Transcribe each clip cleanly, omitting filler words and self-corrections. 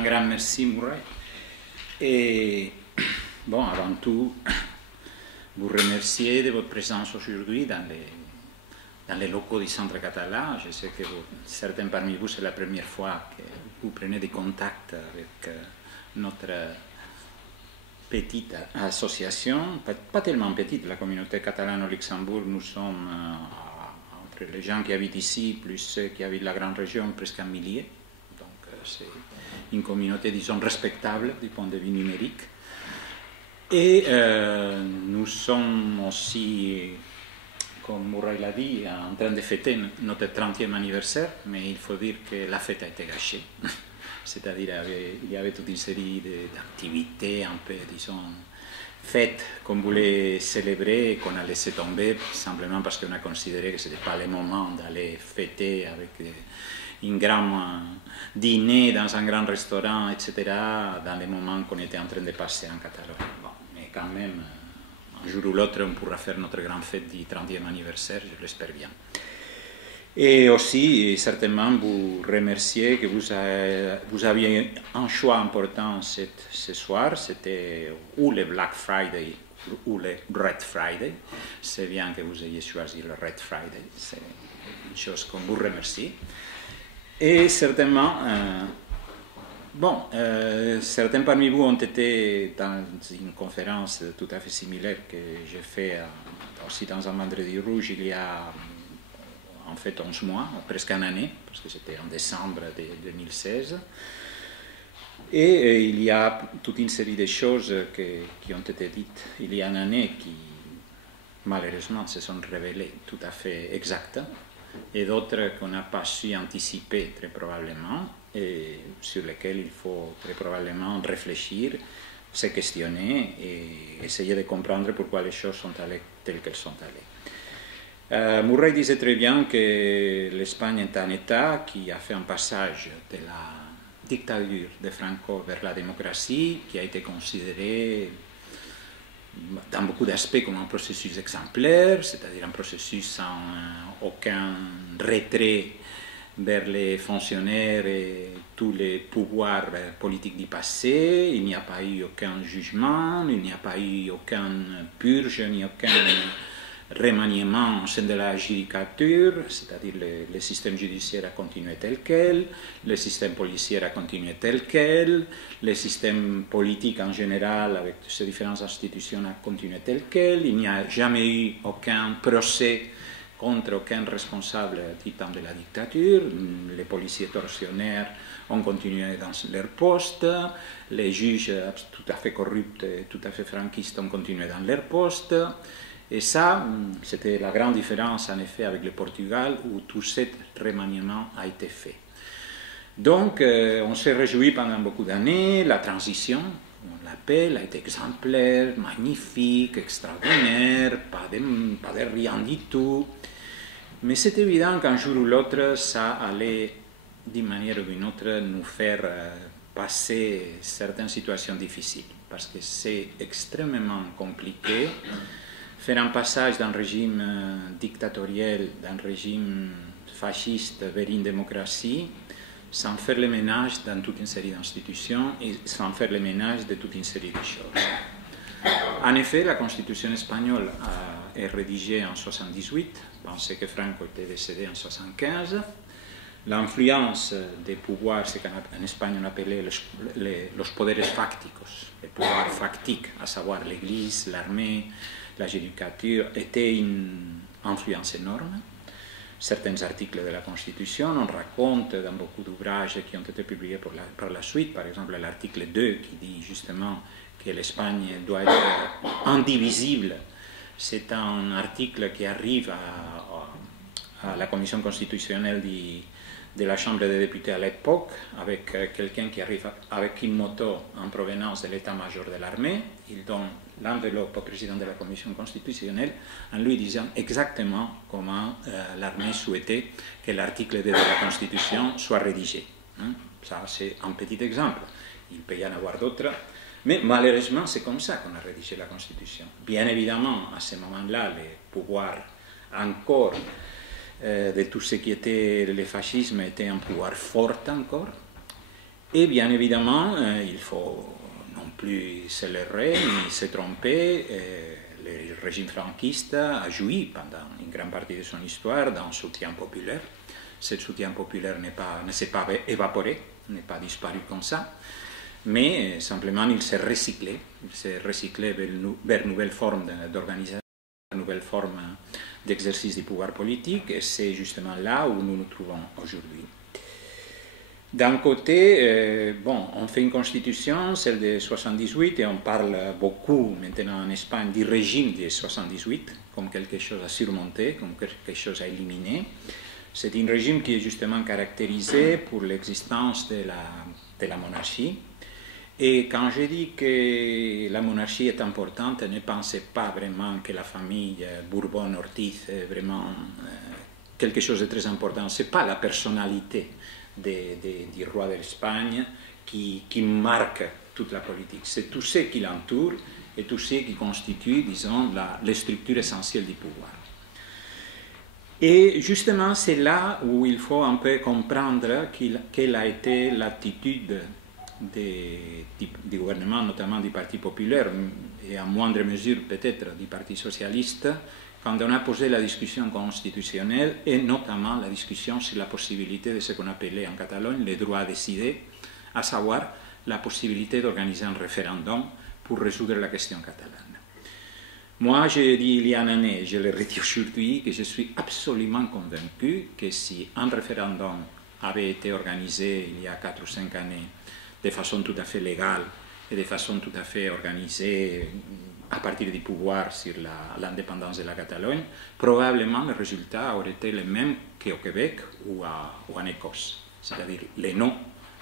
Un grand merci, Murray. Et bon, avant tout, vous remercier de votre présence aujourd'hui dans les locaux du Centre catalan. Je sais que certains parmi vous, c'est la première fois que vous prenez des contacts avec notre petite association, pas tellement petite, la communauté catalane au Luxembourg. Nous sommes, entre les gens qui habitent ici, plus ceux qui habitent la grande région, presque un millier. Donc c'est une communauté, disons, respectable du point de vue numérique. Et nous sommes aussi, comme Murray l'a dit, en train de fêter notre 30e anniversaire, mais il faut dire que la fête a été gâchée. C'est-à-dire il y avait toute une série d'activités un peu, disons, fêtes qu'on voulait célébrer et qu'on a laissé tomber simplement parce qu'on a considéré que ce n'était pas le moment d'aller fêter avec un grand dîner dans un grand restaurant, etc., dans les moments qu'on était en train de passer en Catalogne. Bon, mais quand même, un jour ou l'autre, on pourra faire notre grande fête du 30e anniversaire, je l'espère bien. Et aussi, certainement, vous remercier que vous aviez un choix important ce soir, c'était ou le Black Friday ou le Red Friday. C'est bien que vous ayez choisi le Red Friday, c'est une chose qu'on vous remercie. Et certainement, certains parmi vous ont été dans une conférence tout à fait similaire que j'ai fait aussi dans un vendredi rouge il y a en fait 11 mois, presque une année, parce que c'était en décembre de 2016. Et il y a toute une série de choses qui ont été dites il y a une année qui, malheureusement, se sont révélées tout à fait exactes, et d'autres qu'on n'a pas su anticiper très probablement, et sur lesquelles il faut très probablement réfléchir, se questionner et essayer de comprendre pourquoi les choses sont allées telles qu'elles sont allées. Murray disait très bien que l'Espagne est un État qui a fait un passage de la dictature de Franco vers la démocratie, qui a été considéré dans beaucoup d'aspects comme un processus exemplaire, c'est-à-dire un processus sans aucun retrait vers les fonctionnaires et tous les pouvoirs politiques du passé. Il n'y a pas eu aucun jugement, il n'y a pas eu aucune purge, ni aucun remaniement au sein de la judicature, c'est-à-dire le système judiciaire a continué tel quel, le système policier a continué tel quel, le système politique en général avec ses différentes institutions a continué tel quel. Il n'y a jamais eu aucun procès contre aucun responsable du temps de la dictature. Les policiers tortionnaires ont continué dans leur poste, les juges tout à fait corrupts, tout à fait franquistes ont continué dans leur poste. Et ça, c'était la grande différence en effet avec le Portugal où tout ce remaniement a été fait. Donc, on s'est réjoui pendant beaucoup d'années, la transition, on l'appelle, a été exemplaire, magnifique, extraordinaire, pas de rien du tout. Mais c'est évident qu'un jour ou l'autre, ça allait, d'une manière ou d'une autre, nous faire passer certaines situations difficiles, parce que c'est extrêmement compliqué. Faire un passage d'un régime dictatorial, d'un régime fasciste vers une démocratie, sans faire le ménage dans toute une série d'institutions et sans faire le ménage de toute une série de choses. En effet, la Constitution espagnole est rédigée en 1978, pensez que Franco était décédé en 1975. L'influence des pouvoirs, ce qu'en Espagne on appelait los poderes fácticos, les pouvoirs factiques, à savoir l'Église, l'armée, la judicature, était une influence énorme. Certains articles de la Constitution, on raconte dans beaucoup d'ouvrages qui ont été publiés par la suite, par exemple l'article 2 qui dit justement que l'Espagne doit être indivisible. C'est un article qui arrive à la Commission constitutionnelle de la Chambre des députés à l'époque, avec quelqu'un qui arrive avec une moto en provenance de l'état-major de l'armée. Il donne l'enveloppe au président de la Commission constitutionnelle en lui disant exactement comment l'armée souhaitait que l'article 2 de la Constitution soit rédigé. Ça, c'est un petit exemple. Il peut y en avoir d'autres. Mais malheureusement, c'est comme ça qu'on a rédigé la Constitution. Bien évidemment, à ce moment-là, les pouvoirs encore de tout ce qui était le fascisme était un pouvoir fort encore. Et bien évidemment, il faut non plus se leurrer ni se tromper. Le régime franquiste a joui pendant une grande partie de son histoire d'un soutien populaire. Ce soutien populaire ne s'est pas évaporé, n'est pas disparu comme ça, mais simplement il s'est recyclé vers nouvelles formes d'organisation, nouvelles formes d'exercice du pouvoir politique, et c'est justement là où nous nous trouvons aujourd'hui. D'un côté, on fait une constitution, celle de 78, et on parle beaucoup maintenant en Espagne du régime de 78, comme quelque chose à surmonter, comme quelque chose à éliminer. C'est un régime qui est justement caractérisé pour l'existence de la monarchie. Et quand je dis que la monarchie est importante, ne pensez pas vraiment que la famille Bourbon-Ortiz est vraiment quelque chose de très important. Ce n'est pas la personnalité du roi d'Espagne qui marque toute la politique. C'est tout ce qui l'entoure et tout ce qui constitue, disons, les structures essentielles du pouvoir. Et justement, c'est là où il faut un peu comprendre quelle a été l'attitude du gouvernement, notamment du Parti populaire, et à moindre mesure peut-être du Parti socialiste, quand on a posé la discussion constitutionnelle et notamment la discussion sur la possibilité de ce qu'on appelait en Catalogne le droit à décider, à savoir la possibilité d'organiser un référendum pour résoudre la question catalane. Moi, j'ai dit il y a une année, je le redis aujourd'hui, que je suis absolument convaincu que si un référendum avait été organisé il y a 4 ou 5 années de façon tout à fait légale et de façon tout à fait organisée à partir du pouvoir sur l'indépendance de la Catalogne, probablement le résultat aurait été le même qu'au Québec ou en Écosse. C'est-à-dire, les non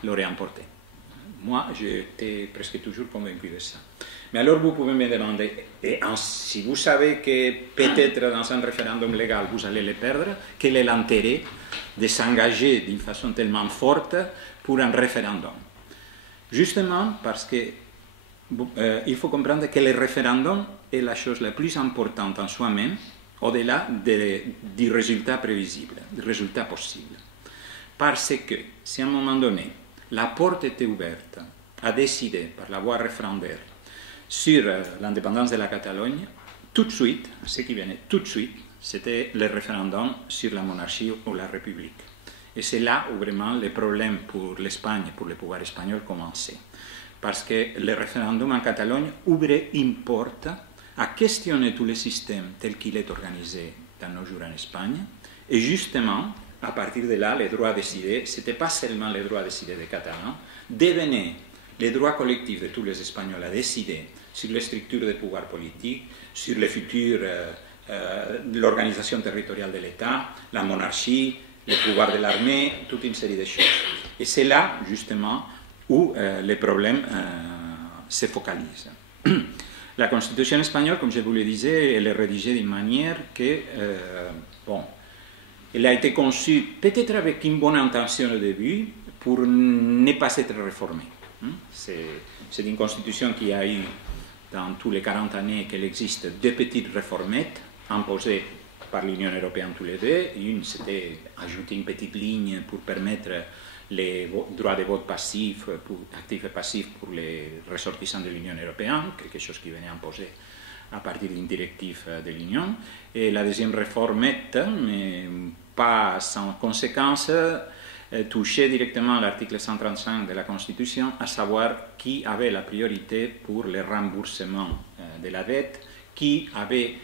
l'auraient emporté. Moi, j'étais presque toujours convaincu de ça. Mais alors, vous pouvez me demander, si vous savez que peut-être dans un référendum légal, vous allez le perdre, quel est l'intérêt de s'engager d'une façon tellement forte pour un référendum? Justement parce que il faut comprendre que le référendum est la chose la plus importante en soi-même, au-delà du résultat prévisible, du résultat possible. Parce que si à un moment donné, la porte était ouverte à décider par la voie référendaire sur l'indépendance de la Catalogne, tout de suite, ce qui venait tout de suite, c'était le référendum sur la monarchie ou la République. Et c'est là où vraiment les problèmes pour l'Espagne et pour le pouvoir espagnol commençaient. Parce que le référendum en Catalogne ouvrait une porte à questionner tout le système tel qu'il est organisé dans nos jours en Espagne. Et justement, à partir de là, le droit à décider, ce n'était pas seulement le droit à décider des Catalans, devenait le droit collectif de tous les Espagnols à décider sur les structures de pouvoir politique, sur le futur, l'organisation territoriale de l'État, la monarchie, le pouvoir de l'armée, toute une série de choses. Et c'est là, justement, où les problèmes se focalisent. La Constitution espagnole, comme je vous le disais, elle est rédigée d'une manière que, elle a été conçue peut-être avec une bonne intention au début pour ne pas être réformée. C'est une constitution qui a eu, dans tous les 40 années qu'elle existe, 2 petites réformettes imposées par l'Union européenne tous les 2. Une, c'était ajouter une petite ligne pour permettre les droits de vote passifs, actifs et passifs pour les ressortissants de l'Union européenne, quelque chose qui venait imposer à partir d'une directive de l'Union. Et la deuxième réformette, mais pas sans conséquence, touchait directement l'article 135 de la Constitution, à savoir qui avait la priorité pour le remboursement de la dette, qui avait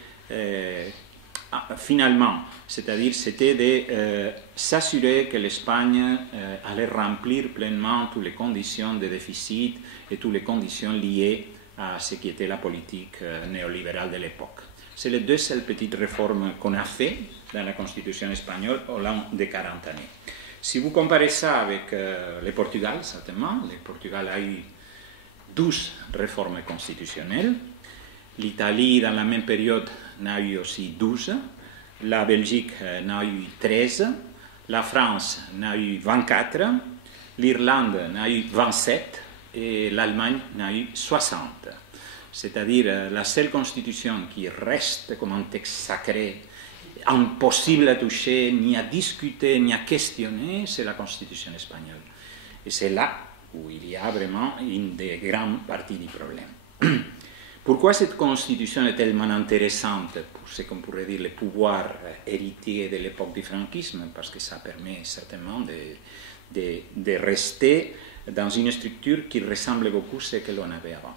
finalement, c'est-à-dire c'était de s'assurer que l'Espagne allait remplir pleinement toutes les conditions de déficit et toutes les conditions liées à ce qui était la politique néolibérale de l'époque. C'est les 2 seules petites réformes qu'on a fait dans la Constitution espagnole au long de 40 années. Si vous comparez ça avec le Portugal, certainement, le Portugal a eu 12 réformes constitutionnelles. L'Italie, dans la même période, en a eu aussi 12. La Belgique en a eu 13. La France en a eu 24. L'Irlande en a eu 27. Et l'Allemagne en a eu 60. C'est-à-dire la seule constitution qui reste comme un texte sacré, impossible à toucher, ni à discuter, ni à questionner, c'est la Constitution espagnole. Et c'est là où il y a vraiment une des grandes parties du problème. Pourquoi cette constitution est tellement intéressante pour ce qu'on pourrait dire le pouvoir héritier de l'époque du franquisme? Parce que ça permet certainement de rester dans une structure qui ressemble beaucoup à ce que l'on avait avant.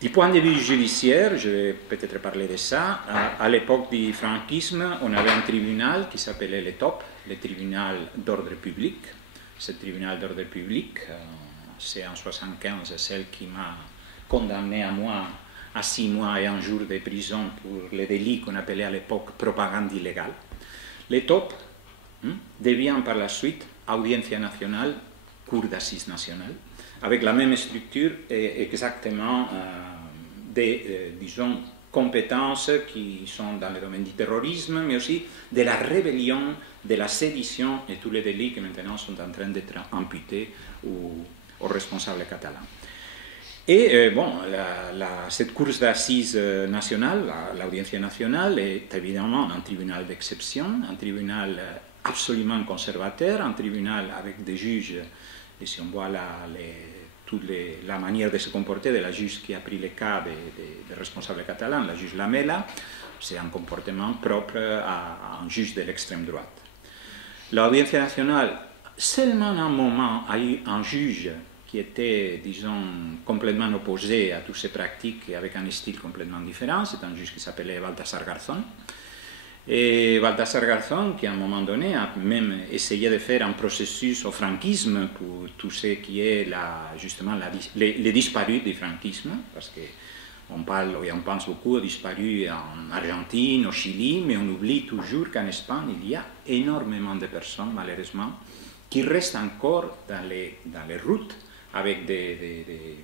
Du point de vue judiciaire, je vais peut-être parler de ça, à l'époque du franquisme, on avait un tribunal qui s'appelait le TOP, le tribunal d'ordre public. Ce tribunal d'ordre public, c'est en 1975 celle qui m'a condamné à moi à 6 mois et 1 jour de prison pour les délits qu'on appelait à l'époque propagande illégale. Le TOP devient par la suite Audiencia nationale, Cour d'assises nationale, avec la même structure et exactement disons, compétences qui sont dans le domaine du terrorisme, mais aussi de la rébellion, de la sédition et tous les délits qui maintenant sont en train d'être imputés aux responsables catalans. Et cette cour d'assises nationale, l'Audiencia nationale, est évidemment un tribunal d'exception, un tribunal absolument conservateur, un tribunal avec des juges, et si on voit la manière de se comporter de la juge qui a pris le cas des responsables catalans, la juge Lamela, c'est un comportement propre à un juge de l'extrême droite. L'Audiencia nationale, seulement à un moment, a eu un juge qui était, disons, complètement opposé à toutes ces pratiques et avec un style complètement différent. C'est un juge qui s'appelait Baltasar Garzón. Et Baltasar Garzón, qui à un moment donné a même essayé de faire un processus au franquisme pour tout ce qui est justement les disparus du franquisme, parce qu'on pense beaucoup aux disparus en Argentine, au Chili, mais on oublie toujours qu'en Espagne, il y a énormément de personnes, malheureusement, qui restent encore dans les routes avec des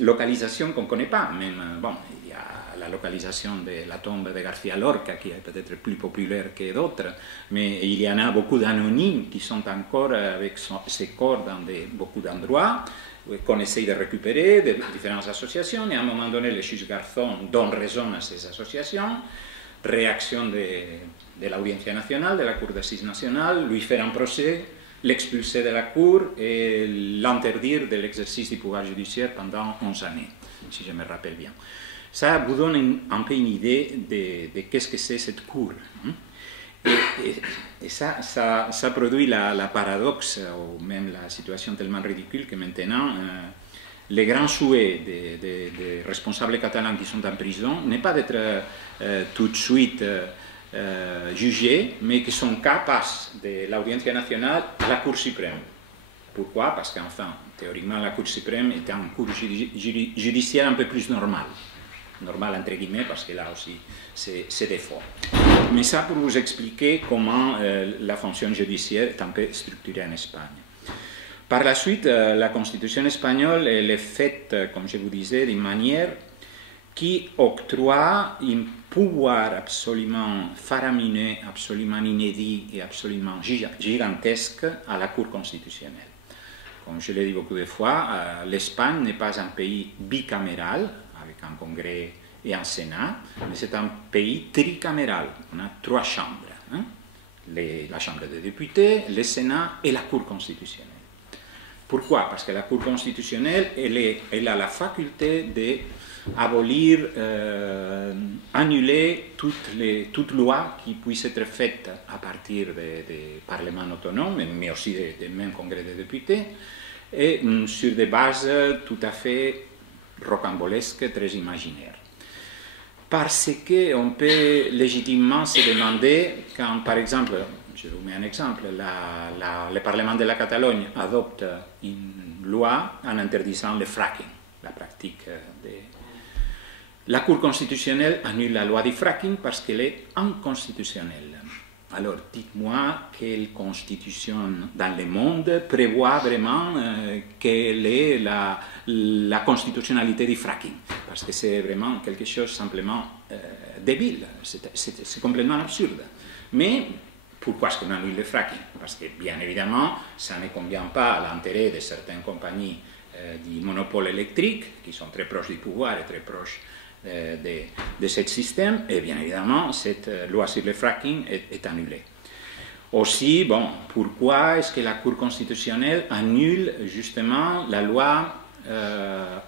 localisations qu'on ne connaît pas. Même, il y a la localisation de la tombe de García Lorca, qui est peut-être plus populaire que d'autres, mais il y en a beaucoup d'anonymes qui sont encore avec ces corps dans beaucoup d'endroits, qu'on essaye de récupérer de différentes associations, et à un moment donné, le juge Garzón donne raison à ces associations, réaction de l'Audiencia nationale, de la Cour d'assises nationale, lui faire un procès, l'expulser de la Cour et l'interdire de l'exercice du pouvoir judiciaire pendant 11 années, si je me rappelle bien. Ça vous donne un peu une idée de qu'est-ce que c'est cette Cour. Et ça produit la paradoxe, ou même la situation tellement ridicule que maintenant, les grands souhaits des responsables catalans qui sont en prison n'est pas d'être tout de suite jugés, mais qui sont capables de l'Audiencia nationale à la Cour suprême. Pourquoi? Parce qu'enfin, théoriquement, la Cour suprême est un cours judiciaire un peu plus normal entre guillemets, parce que là aussi, c'est des fois. Mais ça pour vous expliquer comment la fonction judiciaire est un peu structurée en Espagne. Par la suite, la Constitution espagnole elle est faite, comme je vous disais, d'une manière qui octroie un pouvoir absolument faramineux, absolument inédit et absolument gigantesque à la Cour constitutionnelle. Comme je l'ai dit beaucoup de fois, l'Espagne n'est pas un pays bicaméral, avec un congrès et un sénat, mais c'est un pays tricaméral. On a 3 chambres, la chambre des députés, le sénat et la Cour constitutionnelle. Pourquoi? Parce que la Cour constitutionnelle, elle a la faculté d'abolir, annuler toute loi qui puisse être faite à partir des parlements autonomes, mais aussi des mêmes congrès des députés, et sur des bases tout à fait rocambolesques, très imaginaires. Parce qu'on peut légitimement se demander quand, par exemple, je vous mets un exemple, le Parlement de la Catalogne adopte une loi en interdisant le fracking, la pratique La Cour constitutionnelle annule la loi du fracking parce qu'elle est inconstitutionnelle. Alors, dites-moi quelle constitution dans le monde prévoit vraiment quelle est la constitutionnalité du fracking, parce que c'est vraiment quelque chose simplement débile, c'est complètement absurde. Mais pourquoi est-ce qu'on annule le fracking? Parce que, bien évidemment, ça ne convient pas à l'intérêt de certaines compagnies du monopole électrique, qui sont très proches du pouvoir et très proches de ce système, et bien évidemment, cette loi sur le fracking est annulée. Aussi, bon, pourquoi est-ce que la Cour constitutionnelle annule justement la loi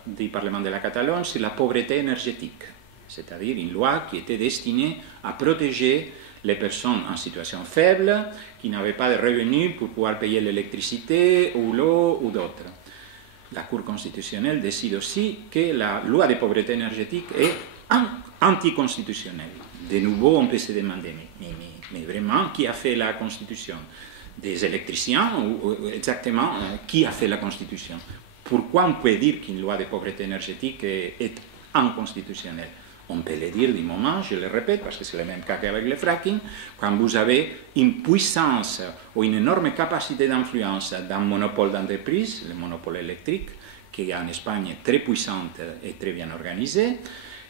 du Parlement de la Catalogne sur la pauvreté énergétique, c'est-à-dire une loi qui était destinée à protéger les personnes en situation faible, qui n'avaient pas de revenus pour pouvoir payer l'électricité ou l'eau ou d'autres. La Cour constitutionnelle décide aussi que la loi de pauvreté énergétique est anticonstitutionnelle. De nouveau, on peut se demander, mais vraiment, qui a fait la Constitution? Des électriciens ou exactement qui a fait la Constitution? Pourquoi on peut dire qu'une loi de pauvreté énergétique est inconstitutionnelle? On peut le dire du moment, je le répète, parce que c'est le même cas qu'avec le fracking, quand vous avez une puissance ou une énorme capacité d'influence d'un monopole d'entreprise, le monopole électrique, qui est en Espagne très puissante et très bien organisée,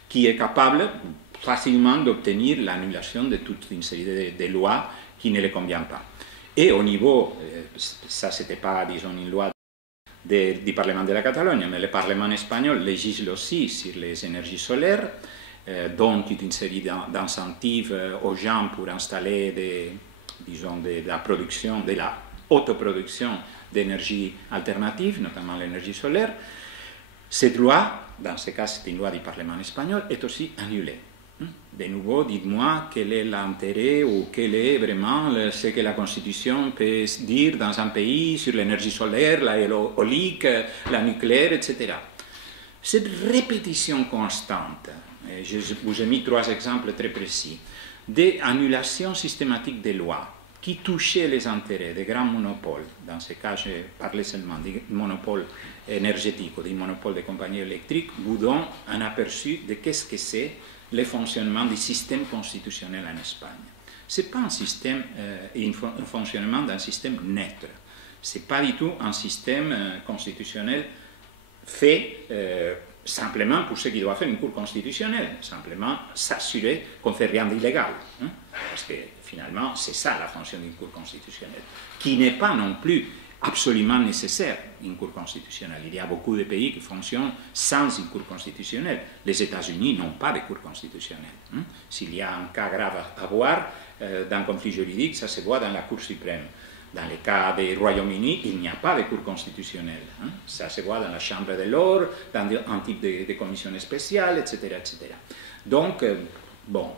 qui est capable facilement d'obtenir l'annulation de toute une série de lois qui ne les conviennent pas. Et au niveau, ça c'était pas, disons, une loi du Parlement de la Catalogne, mais le Parlement espagnol législe aussi sur les énergies solaires, donne toute une série d'incentives aux gens pour installer de la production, de la autoproduction d'énergie alternative, notamment l'énergie solaire. Cette loi, dans ce cas c'est une loi du Parlement espagnol, est aussi annulée. De nouveau, dites-moi quel est l'intérêt ou quel est vraiment ce que la Constitution peut dire dans un pays sur l'énergie solaire, l'éolique, la nucléaire, etc. Cette répétition constante, je vous ai mis 3 exemples très précis, d'annulation systématique des lois qui touchaient les intérêts des grands monopoles. Dans ce cas, je parlais seulement du monopole énergétique ou du monopole des compagnies électriques, vous donne un aperçu de qu'est-ce que c'est le fonctionnement du système constitutionnel en Espagne. Ce n'est pas un système, un fonctionnement d'un système neutre. Ce n'est pas du tout un système constitutionnel fait simplement pour ce qui doit faire une Cour constitutionnelle, simplement s'assurer qu'on ne fait rien d'illégal. Parce que finalement, c'est ça la fonction d'une Cour constitutionnelle, qui n'est pas non plus absolument nécessaire, une Cour constitutionnelle. Il y a beaucoup de pays qui fonctionnent sans une Cour constitutionnelle. Les États-Unis n'ont pas de Cour constitutionnelle. S'il y a un cas grave à voir d'un conflit juridique, ça se voit dans la Cour suprême. Dans le cas du Royaume-Uni, il n'y a pas de Cour constitutionnelle. Ça se voit dans la Chambre de l'Or, dans un type de commission spéciale, etc. etc. Donc, bon,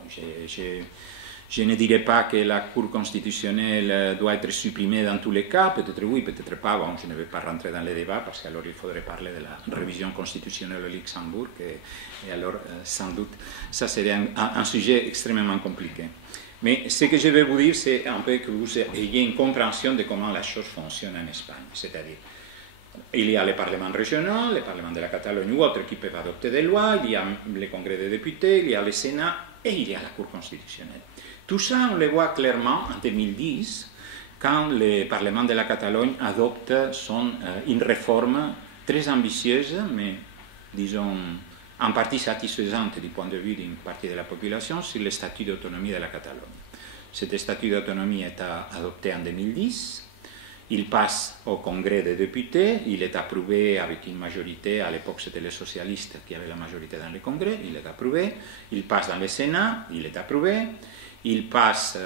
je ne dirais pas que la Cour constitutionnelle doit être supprimée dans tous les cas, peut-être oui, peut-être pas. Bon, je ne vais pas rentrer dans les débats parce qu'alors il faudrait parler de la révision constitutionnelle au Luxembourg, et alors sans doute ça serait un sujet extrêmement compliqué. Mais ce que je vais vous dire, c'est un peu que vous ayez une compréhension de comment la chose fonctionne en Espagne. C'est-à-dire, il y a les parlements régionaux, les parlements de la Catalogne ou autres qui peuvent adopter des lois, il y a les congrès des députés, il y a le Sénat et il y a la Cour constitutionnelle. Tout ça, on le voit clairement en 2010, quand le Parlement de la Catalogne adopte une réforme très ambitieuse, mais disons en partie satisfaisante du point de vue d'une partie de la population, sur le statut d'autonomie de la Catalogne. Cet statut d'autonomie est adopté en 2010, il passe au Congrès des députés, il est approuvé avec une majorité, à l'époque c'était les socialistes qui avaient la majorité dans le Congrès, il est approuvé, il passe dans le Sénat, il est approuvé, il passe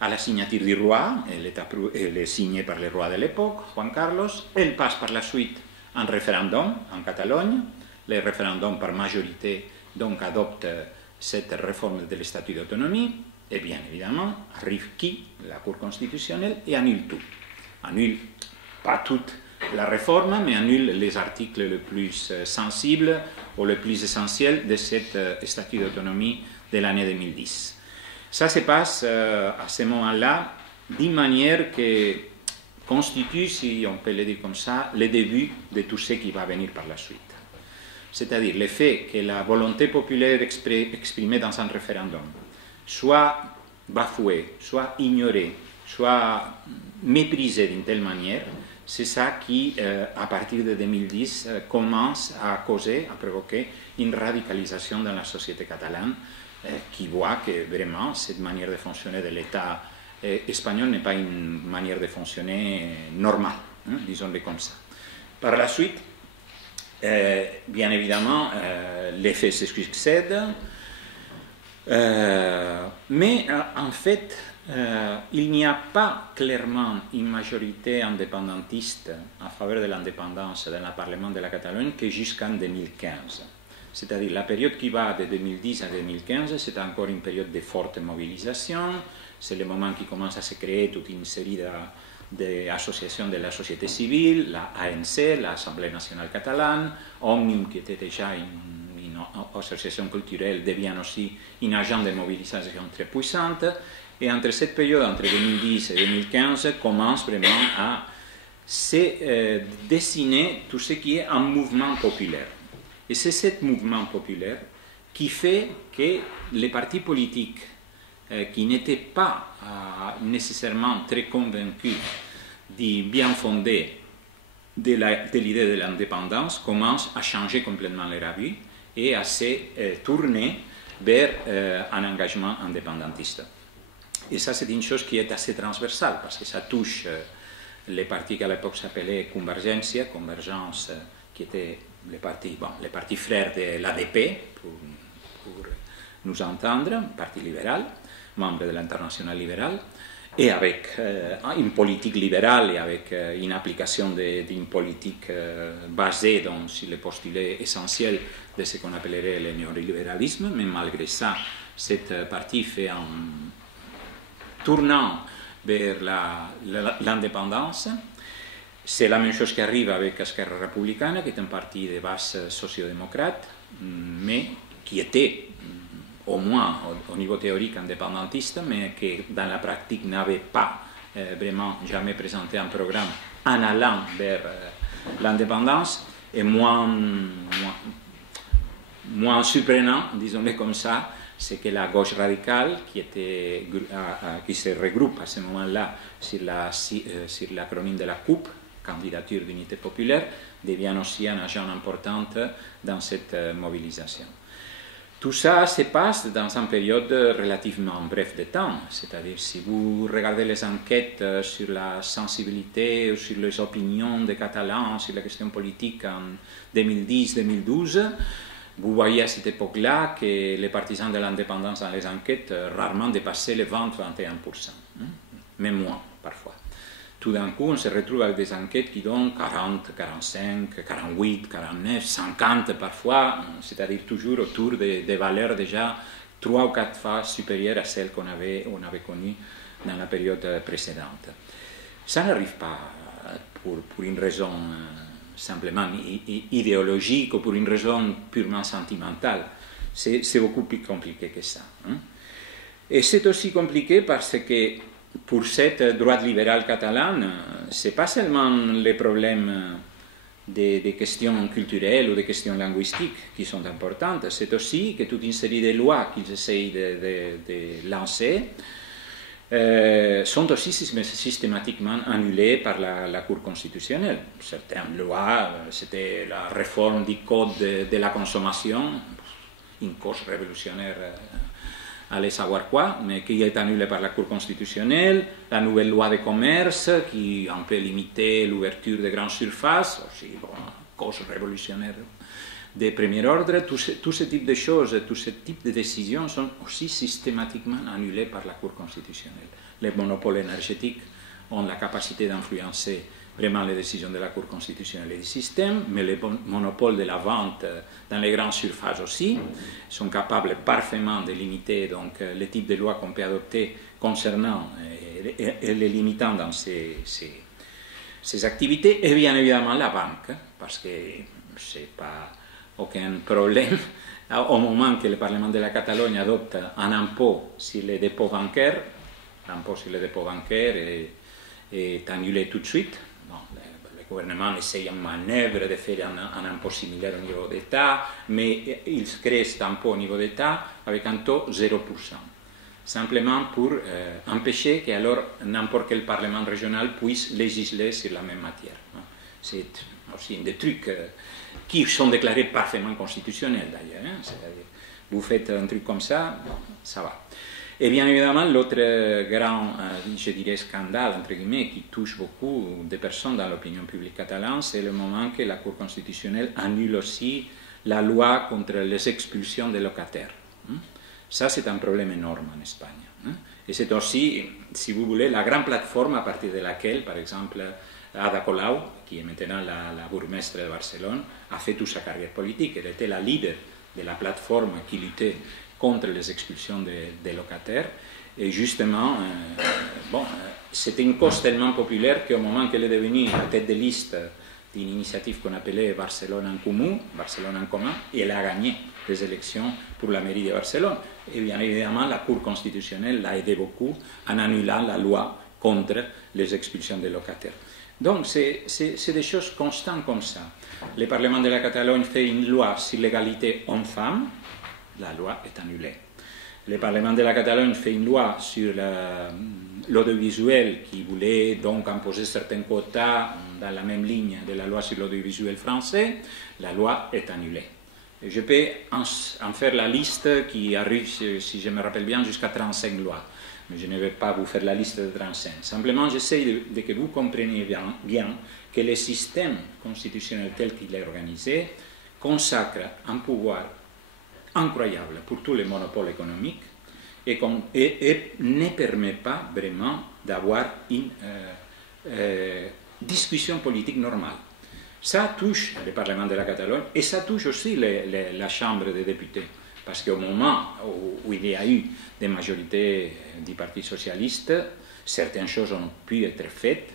à la signature du roi, elle est signée par le roi de l'époque, Juan Carlos, elle passe par la suite en référendum en Catalogne, le référendum par majorité donc adopte cette réforme de statut d'autonomie, et bien évidemment arrive qui? La Cour constitutionnelle, et annule tout. Annule pas toute la réforme, mais annule les articles les plus sensibles ou les plus essentiels de cet statut d'autonomie de l'année 2010. Ça se passe à ce moment-là d'une manière qui constitue, si on peut le dire comme ça, le début de tout ce qui va venir par la suite. C'est-à-dire le fait que la volonté populaire exprimée dans un référendum soit bafouée, soit ignorée, soit méprisée d'une telle manière, c'est ça qui, à partir de 2010, commence à causer, à provoquer une radicalisation dans la société catalane qui voit que vraiment cette manière de fonctionner de l'État espagnol n'est pas une manière de fonctionner normale, disons-le comme ça. Par la suite, bien évidemment, les faits se succèdent, mais en fait, Il n'y a pas clairement une majorité indépendantiste en faveur de l'indépendance dans le Parlement de la Catalogne que jusqu'en 2015. C'est-à-dire la période qui va de 2010 à 2015, c'est encore une période de forte mobilisation. C'est le moment qui commence à se créer toute une série d'associations de la société civile, la ANC, l'Assemblée nationale catalane, Òmnium, qui était déjà une association culturelle, devient aussi une agent de mobilisation très puissante. Et entre cette période, entre 2010 et 2015, commence vraiment à se dessiner tout ce qui est un mouvement populaire. Et c'est ce mouvement populaire qui fait que les partis politiques qui n'étaient pas nécessairement très convaincus du bien fondé de l'idée de l'indépendance commencent à changer complètement leur avis et à se tourner vers un engagement indépendantiste. Et ça, c'est une chose qui est assez transversale, parce que ça touche les partis qui à l'époque s'appelaient Convergence, qui était les partis frères de l'ADP, pour nous entendre, parti libéral, membre de l'internationale libérale, et avec une politique libérale et avec une application d'une politique basée sur les postulats essentiels de ce qu'on appellerait le néolibéralisme, mais malgré ça, cette partie fait un tournant vers l'indépendance. C'est la même chose qui arrive avec Esquerra Republicana, qui est un parti de base sociodémocrate, mais qui était au moins au niveau théorique indépendantiste, mais qui dans la pratique n'avait pas vraiment jamais présenté un programme en allant vers l'indépendance, et moins surprenant, disons-le comme ça, c'est que la gauche radicale, qui se regroupe à ce moment-là sur l'acronyme de la CUP, Candidature d'unité populaire, devient aussi un agent important dans cette mobilisation. Tout ça se passe dans une période relativement brève de temps, c'est-à-dire si vous regardez les enquêtes sur la sensibilité ou sur les opinions des Catalans sur la question politique en 2010-2012, vous voyez à cette époque-là que les partisans de l'indépendance dans les enquêtes rarement dépassaient les 20-21%, même moins parfois. Tout d'un coup, on se retrouve avec des enquêtes qui donnent 40, 45, 48, 49, 50 parfois, c'est-à-dire toujours autour des valeurs déjà 3 ou 4 fois supérieures à celles qu'on avait connues dans la période précédente. Ça n'arrive pas pour une raison simplement idéologique ou pour une raison purement sentimentale. C'est beaucoup plus compliqué que ça. Et c'est aussi compliqué parce que pour cette droite libérale catalane, ce n'est pas seulement les problèmes des questions culturelles ou des questions linguistiques qui sont importantes, c'est aussi que toute une série de lois qu'ils essayent de lancer sont aussi systématiquement annulées par la Cour constitutionnelle. Certaines lois, c'était la réforme du code de la consommation, une cause révolutionnaire, allez savoir quoi, mais qui est annulée par la Cour constitutionnelle, la nouvelle loi de commerce qui un peu limitait l'ouverture de grandes surfaces, aussi cause révolutionnaire de premier ordre, tout ce type de choses, tout ce type de décisions sont aussi systématiquement annulées par la Cour constitutionnelle. Les monopoles énergétiques ont la capacité d'influencer vraiment les décisions de la Cour constitutionnelle et du système, mais les monopoles de la vente dans les grandes surfaces aussi sont capables parfaitement de limiter donc, les types de lois qu'on peut adopter concernant et les limitant dans ces activités, et bien évidemment la banque, parce que ce n'est pas aucun problème au moment que le Parlement de la Catalogne adopte un impôt sur les dépôts bancaires. L'impôt sur les dépôts bancaires est annulé tout de suite. Bon, le gouvernement essaye en manœuvre de faire un impôt similaire au niveau d'État, mais il crée cet impôt au niveau d'État avec un taux 0%. Simplement pour empêcher que alors n'importe quel Parlement régional puisse législer sur la même matière. C'est aussi un des trucs qui sont déclarés parfaitement constitutionnels d'ailleurs. C'est-à-dire, vous faites un truc comme ça, ça va. Et bien évidemment, l'autre grand, je dirais, scandale, entre guillemets, qui touche beaucoup de personnes dans l'opinion publique catalane, c'est le moment que la Cour constitutionnelle annule aussi la loi contre les expulsions des locataires. Ça, c'est un problème énorme en Espagne. Et c'est aussi, si vous voulez, la grande plateforme à partir de laquelle, par exemple, Ada Colau, qui est maintenant la bourgmestre de Barcelone, a fait toute sa carrière politique. Elle était la leader de la plateforme qui luttait contre les expulsions des locataires. Et justement, c'était une cause tellement populaire qu'au moment qu'elle est devenue la tête de liste d'une initiative qu'on appelait Barcelone en commun, Barcelone en commun, et elle a gagné les élections pour la mairie de Barcelone. Et bien évidemment, la Cour constitutionnelle l'a aidé beaucoup en annulant la loi contre les expulsions des locataires. Donc, c'est des choses constantes comme ça. Le Parlement de la Catalogne fait une loi sur l'égalité homme-femme, la loi est annulée. Le Parlement de la Catalogne fait une loi sur l'audiovisuel qui voulait donc imposer certains quotas dans la même ligne de la loi sur l'audiovisuel français, la loi est annulée. Et je peux en faire la liste qui arrive, si je me rappelle bien, jusqu'à 35 lois. Mais je ne vais pas vous faire la liste de 35. Simplement, j'essaie de que vous compreniez bien que le système constitutionnel tel qu'il est organisé consacre un pouvoir incroyable pour tous les monopoles économiques et ne permet pas vraiment d'avoir une discussion politique normale. Ça touche le Parlement de la Catalogne et ça touche aussi la Chambre des députés. Parce qu'au moment où il y a eu des majorités du Parti socialiste, certaines choses ont pu être faites,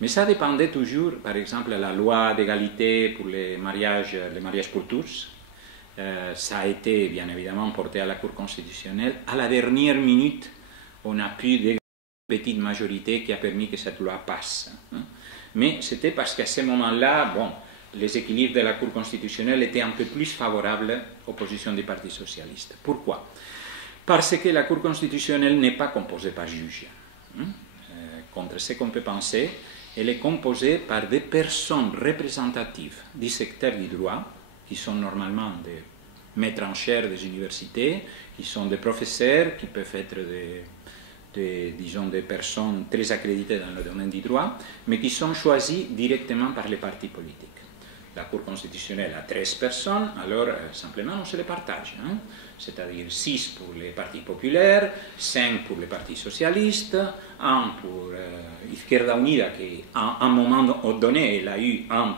mais ça dépendait toujours, par exemple, de la loi d'égalité pour les mariages pour tous. Ça a été bien évidemment porté à la Cour constitutionnelle. À la dernière minute, on a pu des petites majorités qui a permis que cette loi passe. Mais c'était parce qu'à ce moment-là, les équilibres de la Cour constitutionnelle étaient un peu plus favorables aux positions du Parti socialiste. Pourquoi? Parce que la Cour constitutionnelle n'est pas composée par juges. Contre ce qu'on peut penser, elle est composée par des personnes représentatives du secteur du droit, qui sont normalement des maîtres en chaire des universités, qui sont des professeurs, qui peuvent être des personnes très accréditées dans le domaine du droit, mais qui sont choisis directement par les partis politiques. La Cour constitutionnelle a 13 personnes, alors simplement on se les partage. C'est-à-dire 6 pour les partis populaires, 5 pour les partis socialistes, 1 pour Izquierda Unida, qui à un moment donné, elle a eu un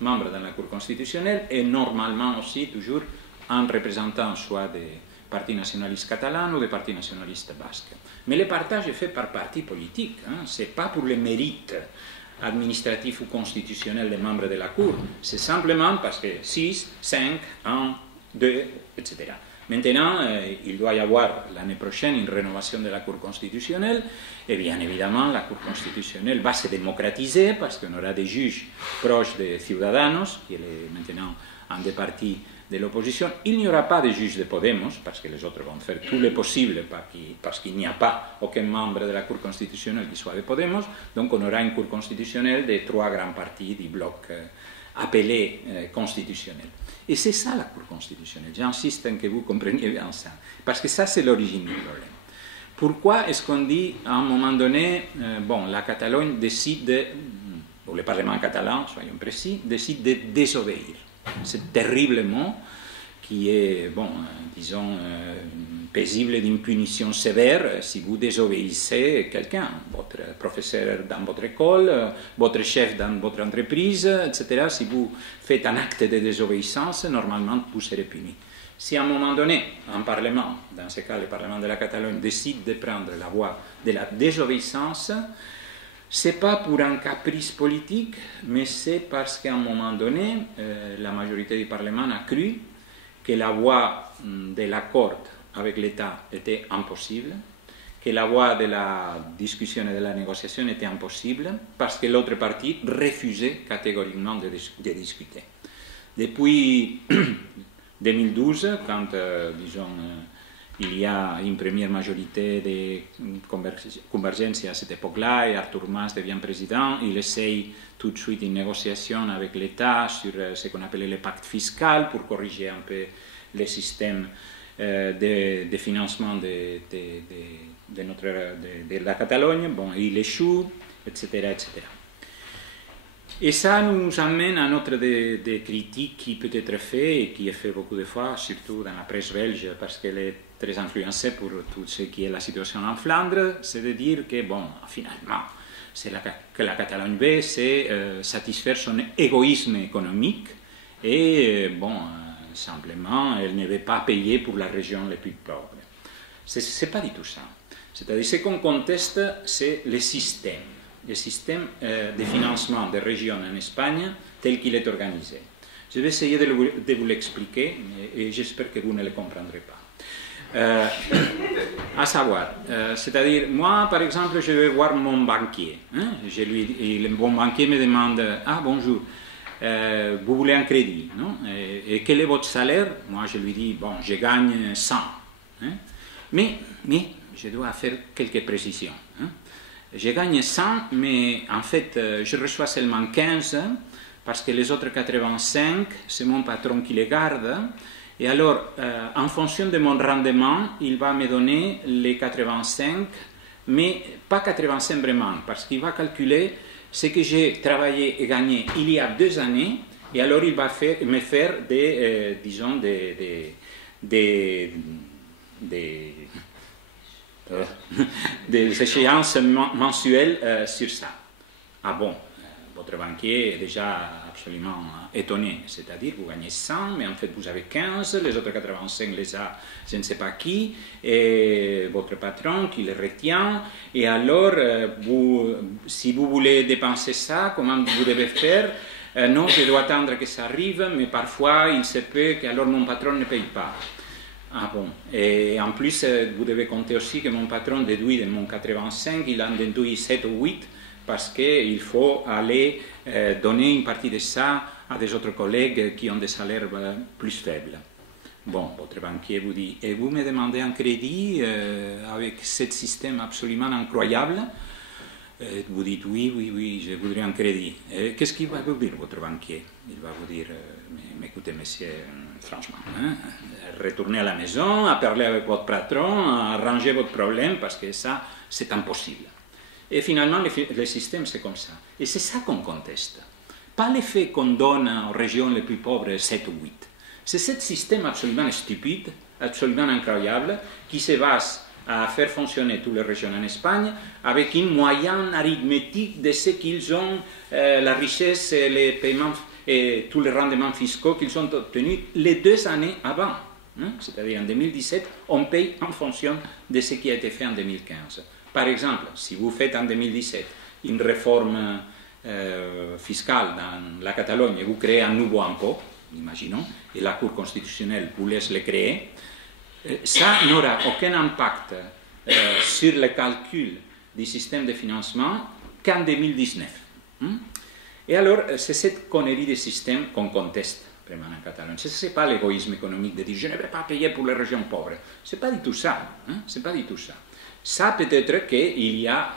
membre dans la Cour constitutionnelle, et normalement aussi toujours un représentant soit des partis nationalistes catalans ou des partis nationalistes basques. Mais le partage est fait par parti politique, ce n'est pas pour les mérites administratifs ou constitutionnels des membres de la Cour, c'est simplement parce que 6, 5, 1, 2, etc. Maintenant, il doit y avoir l'année prochaine une rénovation de la Cour constitutionnelle, et bien évidemment, la Cour constitutionnelle va se démocratiser parce qu'on aura des juges proches des Ciudadanos, qui est maintenant un des partis de l'opposition. Il n'y aura pas de juges de Podemos, parce que les autres vont faire tout le possible parce qu'il n'y a pas aucun membre de la Cour constitutionnelle qui soit de Podemos, donc on aura une Cour constitutionnelle des 3 grands partis du bloc appelé constitutionnel. Et c'est ça la Cour constitutionnelle, j'insiste en que vous compreniez bien ça, parce que ça c'est l'origine du problème. Pourquoi est-ce qu'on dit à un moment donné, la Catalogne décide, ou le Parlement catalan, soyons précis, décide de désobéir? C'est terrible mot qui est, paisible d'une punition sévère si vous désobéissez quelqu'un, votre professeur dans votre école, votre chef dans votre entreprise, etc. Si vous faites un acte de désobéissance, normalement vous serez puni. Si à un moment donné, un Parlement, dans ce cas le Parlement de la Catalogne, décide de prendre la voie de la désobéissance, ce n'est pas pour un caprice politique, mais c'est parce qu'à un moment donné, la majorité du Parlement a cru que la voie de l'accord avec l'État était impossible, que la voie de la discussion et de la négociation était impossible, parce que l'autre parti refusait catégoriquement de discuter. Depuis 2012, quand, il y a une première majorité de convergence à cette époque-là, et Artur Mas devient président, il essaye tout de suite une négociation avec l'État sur ce qu'on appelait le pacte fiscal pour corriger un peu le système de financement de la Catalogne. Il échoue, etc., etc. Et ça nous amène à notre des critiques qui peut être fait et qui est fait beaucoup de fois, surtout dans la presse belge, parce qu'elle est très influencé pour tout ce qui est la situation en Flandre, c'est de dire que, bon, finalement, que la Catalogne veut, c'est satisfaire son égoïsme économique et, bon, simplement, elle ne veut pas payer pour la région les plus pauvres. C'est pas du tout ça. C'est-à-dire, ce qu'on conteste, c'est le système de financement des régions en Espagne tel qu'il est organisé. Je vais essayer de vous l'expliquer et j'espère que vous ne le comprendrez pas. À savoir, c'est-à-dire, moi, par exemple, je vais voir mon banquier. Hein, mon banquier me demande « Ah, bonjour, vous voulez un crédit, non? Et quel est votre salaire ?» Moi, je lui dis « Bon, je gagne 100. Hein, mais je dois faire quelques précisions. Hein. Je gagne 100, mais en fait, je reçois seulement 15 parce que les autres 85, c'est mon patron qui les garde. Et alors, en fonction de mon rendement, il va me donner les 85, mais pas 85 vraiment, parce qu'il va calculer ce que j'ai travaillé et gagné il y a 2 années, et alors il va me faire des disons, des échéances mensuelles sur ça. Ah bon, votre banquier est déjà absolument étonné, c'est-à-dire vous gagnez 100, mais en fait vous avez 15, les autres 85 les a je ne sais pas qui, et votre patron qui les retient, et alors si vous voulez dépenser ça, comment vous devez faire? Non, je dois attendre que ça arrive, mais parfois il se peut que alors mon patron ne paye pas. Ah bon, et en plus vous devez compter aussi que mon patron déduit de mon 85, il en déduit 7 ou 8, parce qu'il faut aller donner une partie de ça à des autres collègues qui ont des salaires plus faibles. Bon, votre banquier vous dit, et vous me demandez un crédit avec ce système absolument incroyable? Vous dites, oui, je voudrais un crédit. Qu'est-ce qu'il va vous dire, votre banquier? Il va vous dire, mais écoutez, monsieur, franchement, hein, retournez à la maison, à parler avec votre patron, à arranger votre problème, parce que ça, c'est impossible. Et finalement, le système, c'est comme ça. Et c'est ça qu'on conteste. Pas le fait qu'on donne aux régions les plus pauvres 7 ou 8. C'est ce système absolument stupide, absolument incroyable, qui se base à faire fonctionner toutes les régions en Espagne avec une moyenne arithmétique de ce qu'ils ont, la richesse et les paiements et tous les rendements fiscaux qu'ils ont obtenus les 2 années avant. Hein? C'est-à-dire en 2017, on paye en fonction de ce qui a été fait en 2015. Par exemple, si vous faites en 2017 une réforme fiscale dans la Catalogne et vous créez un nouveau impôt, imaginons, et la Cour constitutionnelle vous laisse le créer, ça n'aura aucun impact sur le calcul du système de financement qu'en 2019. Et alors, c'est cette connerie de système qu'on conteste vraiment en Catalogne. Ce n'est pas l'égoïsme économique de dire je ne vais pas payer pour les régions pauvres. Ce n'est pas du tout ça. C'est pas du tout ça. Ça peut-être qu'il y a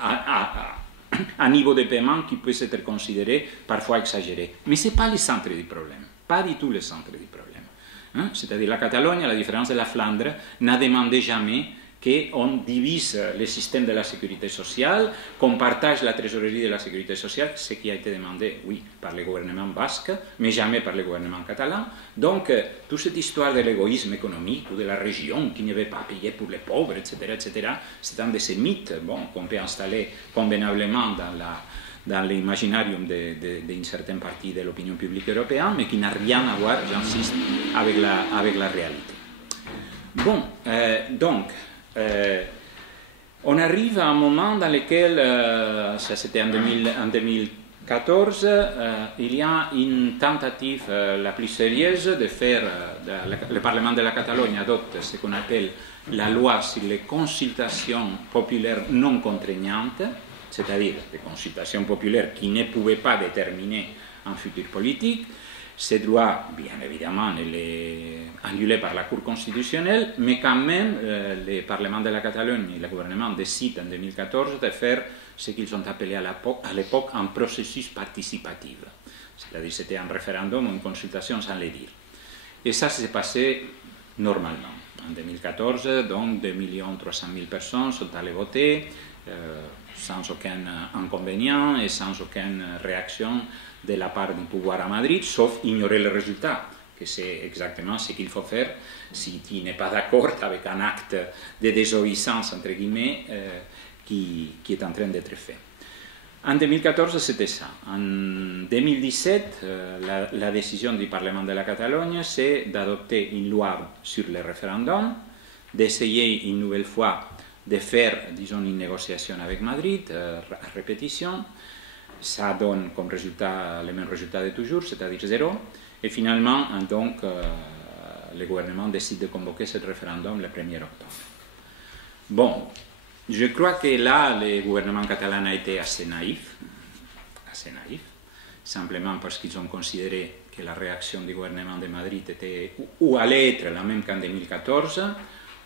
un niveau de paiement qui peut être considéré parfois exagéré. Mais ce n'est pas le centre du problème. Pas du tout le centre du problème. C'est-à-dire la Catalogne, à la différence de la Flandre, n'a demandé jamais qu'on divise le système de la sécurité sociale, qu'on partage la trésorerie de la sécurité sociale, ce qui a été demandé, oui, par le gouvernement basque, mais jamais par le gouvernement catalan. Donc, toute cette histoire de l'égoïsme économique ou de la région qui ne veut pas payer pour les pauvres, etc., c'est un de ces mythes qu'on peut installer convenablement dans l'imaginarium d'une certaine partie de l'opinion publique européenne, mais qui n'a rien à voir, j'insiste, avec la réalité. Bon, donc, on arrive à un moment dans lequel, ça c'était en 2014, il y a une tentative la plus sérieuse de faire, le Parlement de la Catalogne adopte ce qu'on appelle la loi sur les consultations populaires non contraignantes, c'est-à-dire des consultations populaires qui ne pouvaient pas déterminer un futur politique. Cette loi, bien évidemment, elle est annulée par la Cour constitutionnelle, mais quand même, le Parlement de la Catalogne et le gouvernement décident en 2014 de faire ce qu'ils ont appelé à l'époque un processus participatif. C'est-à-dire c'était un référendum ou une consultation sans le dire. Et ça s'est passé normalement. En 2014, donc 2 300 000 personnes sont allées voter, sans aucun inconvénient et sans aucune réaction de la part du pouvoir à Madrid, sauf ignorer le résultat, que c'est exactement ce qu'il faut faire si tu n'es pas d'accord avec un acte de désobéissance, entre guillemets, qui est en train d'être fait. En 2014, c'était ça. En 2017, la décision du Parlement de la Catalogne, c'est d'adopter une loi sur le référendum, d'essayer une nouvelle fois de faire, disons, une négociation avec Madrid, à répétition. Ça donne comme résultat le même résultat de toujours, c'est-à-dire 0. Et finalement, donc, le gouvernement décide de convoquer ce référendum le 1er octobre. Bon, je crois que là, le gouvernement catalan a été assez naïf, simplement parce qu'ils ont considéré que la réaction du gouvernement de Madrid était, ou allait être la même qu'en 2014,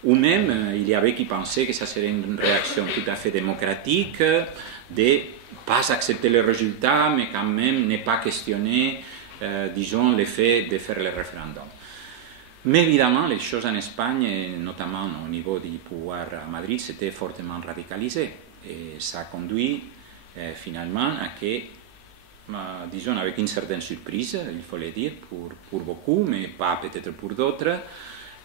ou même il y avait qui pensaient que ça serait une réaction tout à fait démocratique, de ne pas accepter les résultats, mais quand même ne pas questionner, disons, le fait de faire le référendum. Mais évidemment, les choses en Espagne, notamment au niveau du pouvoir à Madrid, s'étaient fortement radicalisées. Et ça a conduit finalement à que, disons, avec une certaine surprise, il faut le dire, pour beaucoup, mais pas peut-être pour d'autres,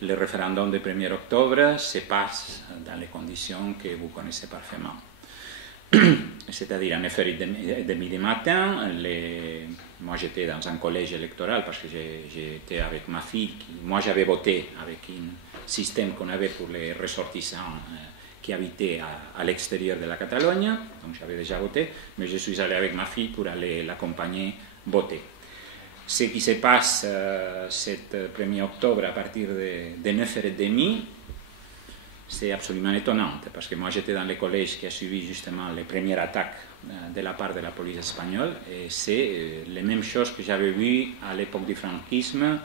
le référendum du 1er octobre se passe dans les conditions que vous connaissez parfaitement. C'est-à-dire à 9h30 du matin, moi j'étais dans un collège électoral parce que j'étais avec ma fille, moi j'avais voté avec un système qu'on avait pour les ressortissants qui habitaient à l'extérieur de la Catalogne, donc j'avais déjà voté, mais je suis allé avec ma fille pour aller l'accompagner voter. Ce qui se passe cet 1er octobre à partir de 9h30, c'est absolument étonnant, parce que moi j'étais dans le collège qui a suivi justement les premières attaques de la part de la police espagnole, et c'est les mêmes choses que j'avais vues à l'époque du franquisme,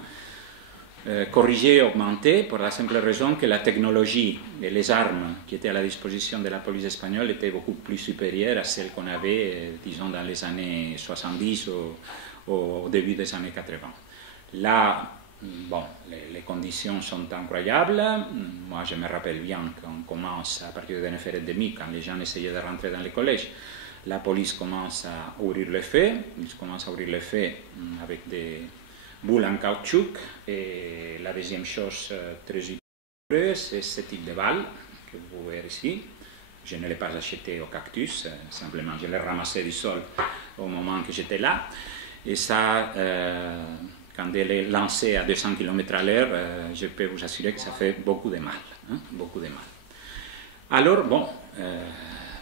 corrigées et augmentées, pour la simple raison que la technologie et les armes qui étaient à la disposition de la police espagnole étaient beaucoup plus supérieures à celles qu'on avait, disons, dans les années 70 au début des années 80. Là, bon, les conditions sont incroyables. Moi, je me rappelle bien qu'on commence à partir de 9h30, quand les gens essayaient de rentrer dans les collèges, la police commence à ouvrir le feu. Ils commencent à ouvrir le feu avec des boules en caoutchouc. Et la deuxième chose très utile, c'est ce type de balle que vous voyez ici. Je ne l'ai pas acheté au Cactus, simplement je l'ai ramassé du sol au moment que j'étais là. Et ça, quand elle est lancée à 200 km/h, je peux vous assurer que ça fait beaucoup de mal. Beaucoup de mal. Alors, bon,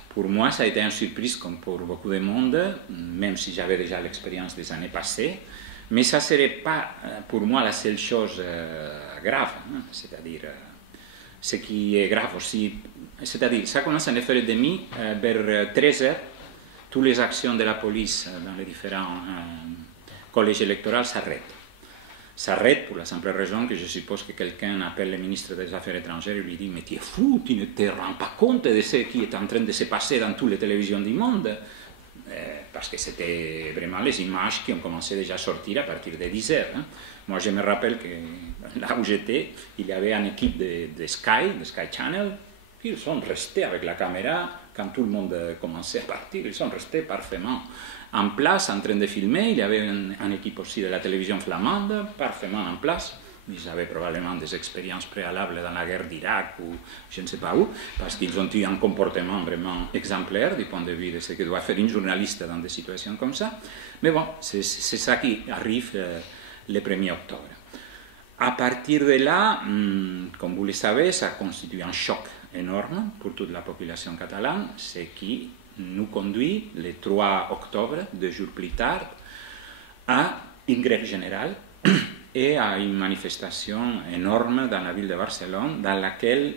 pour moi, ça a été une surprise comme pour beaucoup de monde, même si j'avais déjà l'expérience des années passées. Mais ça ne serait pas pour moi la seule chose grave. C'est-à-dire, ce qui est grave aussi, c'est-à-dire, ça commence à 9h30, vers 13h, toutes les actions de la police dans les différents collèges électoraux s'arrêtent pour la simple raison que je suppose que quelqu'un appelle le ministre des Affaires étrangères et lui dit « Mais tu es fou, tu ne te rends pas compte de ce qui est en train de se passer dans toutes les télévisions du monde ?» Parce que c'était vraiment les images qui ont commencé déjà à sortir à partir de 10h. Moi, je me rappelle que là où j'étais, il y avait une équipe de Sky Channel, ils sont restés avec la caméra quand tout le monde commençait à partir, ils sont restés parfaitement en place en train de filmer. Il y avait une équipe aussi de la télévision flamande, parfaitement en place. Ils avaient probablement des expériences préalables dans la guerre d'Irak ou je ne sais pas où, parce qu'ils ont eu un comportement vraiment exemplaire du point de vue de ce que doit faire une journaliste dans des situations comme ça. Mais bon, c'est ça qui arrive le 1er octobre. À partir de là, comme vous le savez, ça constitue un choc énorme pour toute la population catalane, ce qui nous conduit le 3 octobre, 2 jours plus tard, à une grève générale et à une manifestation énorme dans la ville de Barcelone, dans laquelle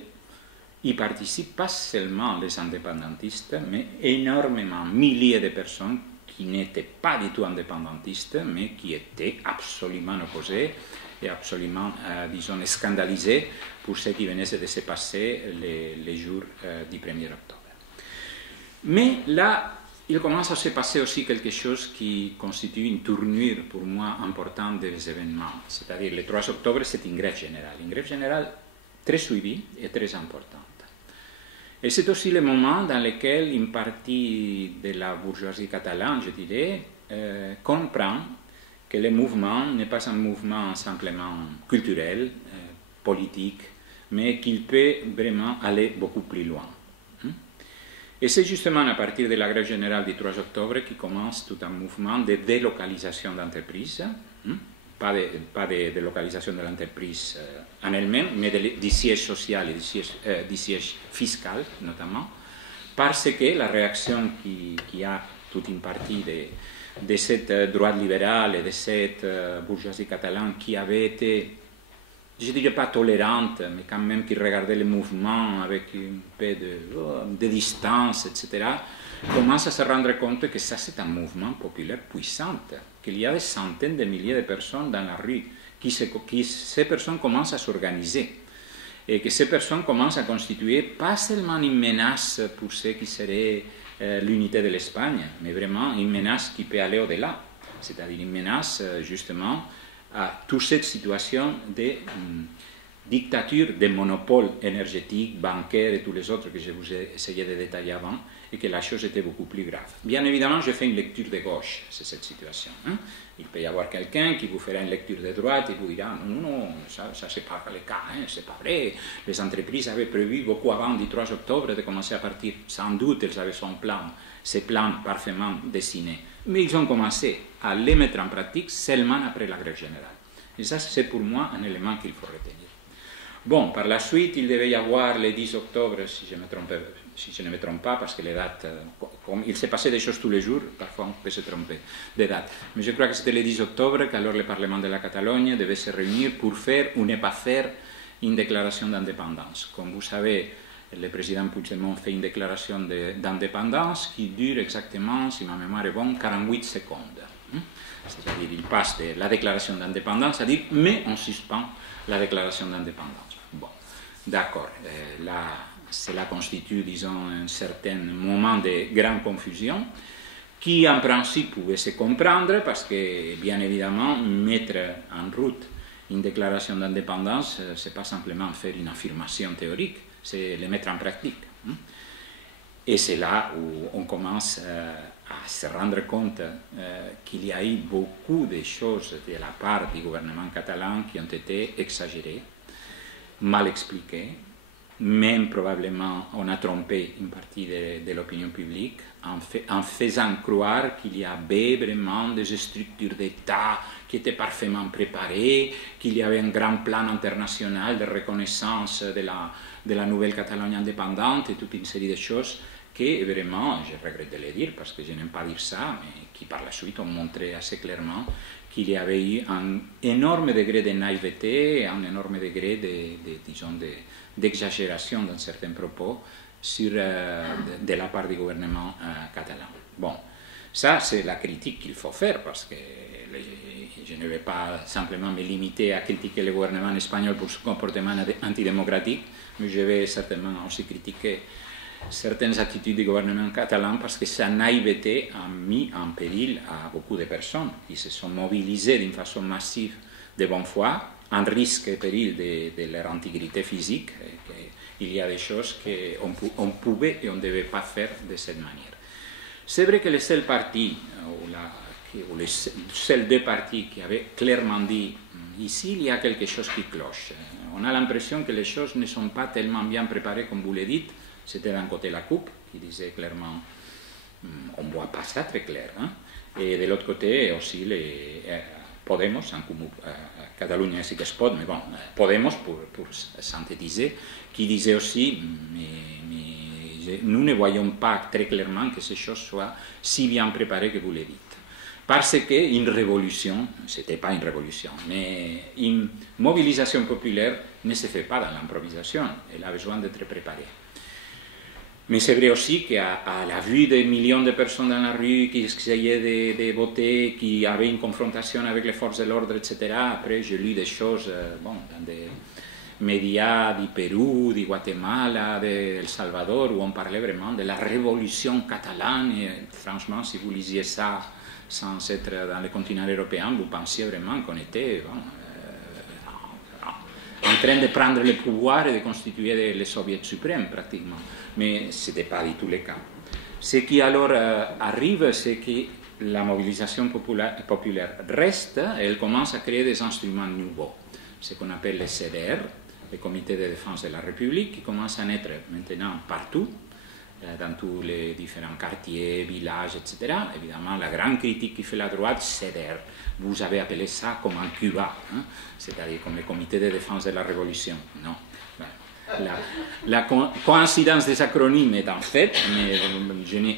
y participent pas seulement les indépendantistes, mais énormément, milliers de personnes qui n'étaient pas du tout indépendantistes, mais qui étaient absolument opposées et absolument, disons, scandalisées pour ce qui venait de se passer les jours du 1er octobre. Mais là, il commence à se passer aussi quelque chose qui constitue une tournure pour moi importante des événements. C'est-à-dire, le 3 octobre, c'est une grève générale très suivie et très importante. Et c'est aussi le moment dans lequel une partie de la bourgeoisie catalane, je dirais, comprend que le mouvement n'est pas un mouvement simplement culturel, politique, mais qu'il peut vraiment aller beaucoup plus loin. Et c'est justement à partir de la grève générale du 3 octobre qui commence tout un mouvement de délocalisation d'entreprises, pas de délocalisation de l'entreprise en elle-même, mais du siège social et du siège fiscal notamment, parce que la réaction qui a toute une partie de cette droite libérale et de cette bourgeoisie catalane qui avait été, je ne dirais pas tolérante, mais quand même qui regardait le mouvement avec un peu de distance, etc., commence à se rendre compte que ça c'est un mouvement populaire puissant, qu'il y a des centaines de milliers de personnes dans la rue, ces personnes commencent à s'organiser, et que ces personnes commencent à constituer pas seulement une menace pour ce qui serait l'unité de l'Espagne, mais vraiment une menace qui peut aller au-delà, c'est-à-dire une menace justement à toute cette situation de dictature, de monopole énergétique, bancaire et tous les autres que je vous ai essayé de détailler avant, et que la chose était beaucoup plus grave. Bien évidemment, je fais une lecture de gauche sur cette situation. Il peut y avoir quelqu'un qui vous fera une lecture de droite et vous dira non, ça c'est pas le cas, c'est pas vrai. Les entreprises avaient prévu beaucoup avant du 3 octobre de commencer à partir. Sans doute, elles avaient ces plans parfaitement dessinés. Mais ils ont commencé à les mettre en pratique seulement après la grève générale. Et ça, c'est pour moi un élément qu'il faut retenir. Bon, par la suite, il devait y avoir le 10 octobre, si je ne me trompe pas, parce que les dates, il s'est passé des choses tous les jours, parfois on peut se tromper des dates. Mais je crois que c'était le 10 octobre qu'alors le Parlement de la Catalogne devait se réunir pour faire ou ne pas faire une déclaration d'indépendance. Comme vous savez, le président Puigdemont fait une déclaration d'indépendance qui dure exactement, si ma mémoire est bonne, 48 secondes. C'est-à-dire, il passe de la déclaration d'indépendance à dire « mais on suspend la déclaration d'indépendance ». Bon, d'accord, là, cela constitue, disons, un certain moment de grande confusion qui, en principe, pouvait se comprendre parce que, bien évidemment, mettre en route une déclaration d'indépendance, ce n'est pas simplement faire une affirmation théorique, c'est le mettre en pratique. Et c'est là où on commence à se rendre compte qu'il y a eu beaucoup de choses de la part du gouvernement catalan qui ont été exagérées, mal expliquées, même probablement on a trompé une partie de l'opinion publique en faisant croire qu'il y avait vraiment des structures d'État qui étaient parfaitement préparées, qu'il y avait un grand plan international de reconnaissance de la nouvelle Catalogne indépendante et toute une série de choses qui, vraiment, je regrette de le dire parce que je n'aime pas dire ça, mais qui par la suite ont montré assez clairement qu'il y avait eu un énorme degré de naïveté et un énorme degré d'exagération dans certains propos de la part du gouvernement catalan. Bon, ça c'est la critique qu'il faut faire parce que je ne vais pas simplement me limiter à critiquer le gouvernement espagnol pour son comportement antidémocratique, mais je vais certainement aussi critiquer certaines attitudes du gouvernement catalan parce que sa naïveté a mis en péril à beaucoup de personnes qui se sont mobilisées d'une façon massive de bonne foi, en risque et péril de leur intégrité physique. Il y a des choses qu'on pouvait et on ne devait pas faire de cette manière. C'est vrai que le seul parti, ou les seuls deux partis qui avaient clairement dit ici il y a quelque chose qui cloche. On a l'impression que les choses ne sont pas tellement bien préparées comme vous le dites. C'était d'un côté la CUP qui disait clairement on ne voit pas ça très clair. Et de l'autre côté aussi les Podemos, en Catalunya sí que es pot, mais bon, Podemos pour synthétiser, qui disait aussi mais nous ne voyons pas très clairement que ces choses soient si bien préparées que vous le dites. Parce qu'une révolution, ce n'était pas une révolution, mais une mobilisation populaire ne se fait pas dans l'improvisation, elle a besoin d'être préparée. Mais c'est vrai aussi qu'à la vue des millions de personnes dans la rue qui essayaient de voter, qui avaient une confrontation avec les forces de l'ordre, etc., après j'ai lu des choses dans des médias du Pérou, du Guatemala, d'El Salvador, où on parlait vraiment de la révolution catalane, et franchement, si vous lisiez ça sans être dans le continent européen, vous pensiez vraiment qu'on était en train de prendre le pouvoir et de constituer le soviet suprême, pratiquement. Mais ce n'était pas du tout le cas. Ce qui alors arrive, c'est que la mobilisation populaire reste, elle commence à créer des instruments nouveaux, ce qu'on appelle les CDR, les comités de défense de la République, qui commencent à naître maintenant partout, dans tous les différents quartiers, villages, etc. Évidemment, la grande critique qui fait la droite, CDR. Vous avez appelé ça comme en Cuba, hein? C'est-à-dire comme les comités de défense de la Révolution. Non. La coïncidence des acronymes est en fait, mais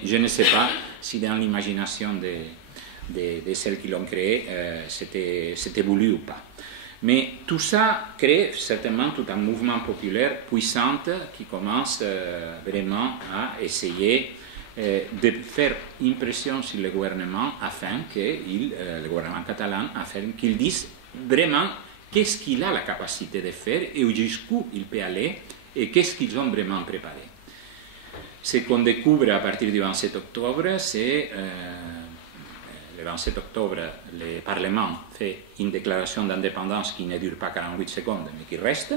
je ne sais pas si dans l'imagination de celles qui l'ont créé, c'était voulu ou pas. Mais tout ça crée certainement tout un mouvement populaire puissant qui commence vraiment à essayer de faire impression sur le gouvernement afin que le gouvernement catalan, afin qu'il dise vraiment qu'est-ce qu'il a la capacité de faire et jusqu'où il peut aller et qu'est-ce qu'ils ont vraiment préparé. Ce qu'on découvre à partir du 27 octobre, c'est le 27 octobre, le Parlement fait une déclaration d'indépendance qui ne dure pas 48 secondes, mais qui reste.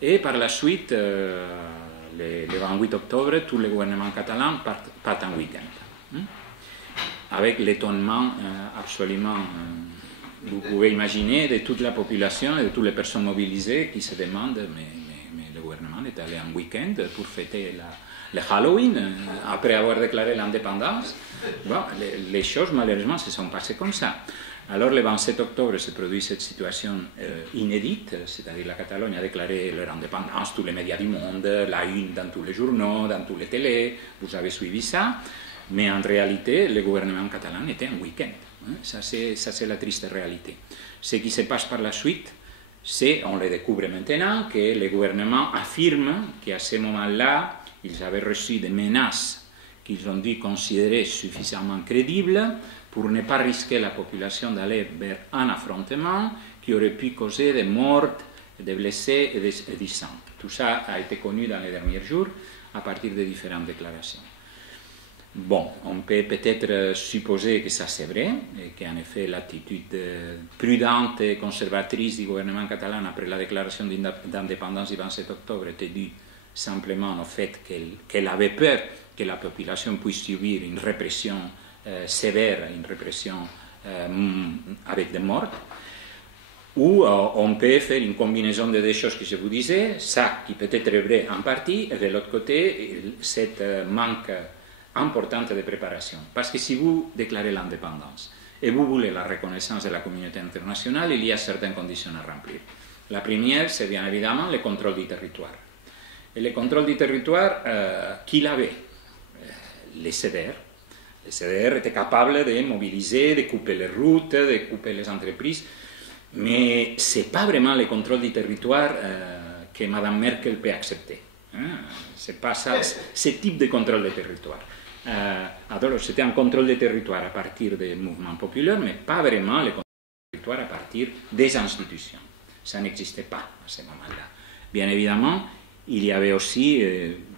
Et par la suite, le 28 octobre, tout le gouvernement catalan part en week-end. Avec l'étonnement absolument, vous pouvez imaginer, de toute la population et de toutes les personnes mobilisées qui se demandent mais le gouvernement est allé en week-end pour fêter le Halloween après avoir déclaré l'indépendance. Bon, les choses malheureusement se sont passées comme ça. Alors le 27 octobre se produit cette situation inédite, c'est-à-dire la Catalogne a déclaré leur indépendance, tous les médias du monde, la une dans tous les journaux, dans tous les télés, vous avez suivi ça, mais en réalité le gouvernement catalan était en week-end. Ça c'est la triste réalité. Ce qui se passe par la suite, c'est, on le découvre maintenant, que le gouvernement affirme qu'à ce moment-là, ils avaient reçu des menaces qu'ils ont dû considérer suffisamment crédibles pour ne pas risquer la population d'aller vers un affrontement qui aurait pu causer des morts, des blessés et du sang. Tout ça a été connu dans les derniers jours à partir de différentes déclarations. Bon, on peut peut-être supposer que ça c'est vrai, et qu'en effet l'attitude prudente et conservatrice du gouvernement catalan après la déclaration d'indépendance du 27 octobre était due simplement au fait qu'elle avait peur que la population puisse subir une répression sévère, une répression avec des morts. Ou on peut faire une combinaison de deux choses que je vous disais, ça qui peut être vrai en partie, et de l'autre côté, cette manque importante de préparation. Parce que si vous déclarez l'indépendance et vous voulez la reconnaissance de la communauté internationale, il y a certaines conditions à remplir. La première, c'est bien évidemment le contrôle du territoire. Et le contrôle du territoire, qui l'avait? Les CDR. Les CDR étaient capables de mobiliser, de couper les routes, de couper les entreprises, mais ce n'est pas vraiment le contrôle du territoire que Mme Merkel peut accepter. Ce n'est pas ça, ce type de contrôle du territoire. Alors, c'était un contrôle du territoire à partir des mouvements populaires, mais pas vraiment le contrôle du territoire à partir des institutions. Ça n'existait pas à ce moment-là. Bien évidemment, il y avait aussi,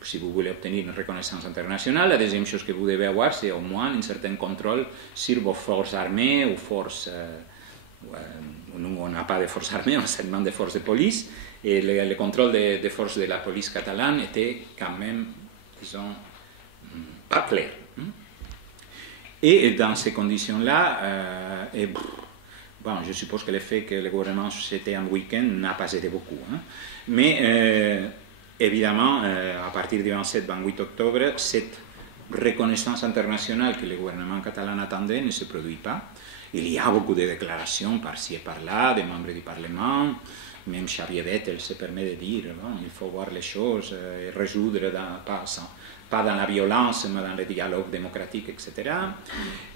si vous voulez obtenir une reconnaissance internationale, la deuxième chose que vous devez avoir, c'est au moins un certain contrôle sur vos forces armées ou forces... nous, on n'a pas de forces armées, on a seulement des forces de police, et le contrôle des forces de la police catalane était quand même, disons, pas clair. Et dans ces conditions-là, bon, je suppose que le fait que le gouvernement c'était un week-end n'a pas aidé beaucoup. Mais évidemment, à partir du 27-28 octobre, cette reconnaissance internationale que le gouvernement catalan attendait ne se produit pas. Il y a beaucoup de déclarations par-ci et par-là, des membres du Parlement. Même Xavier Bettel se permet de dire bon, il faut voir les choses et résoudre pas dans la violence, mais dans le dialogue démocratique, etc.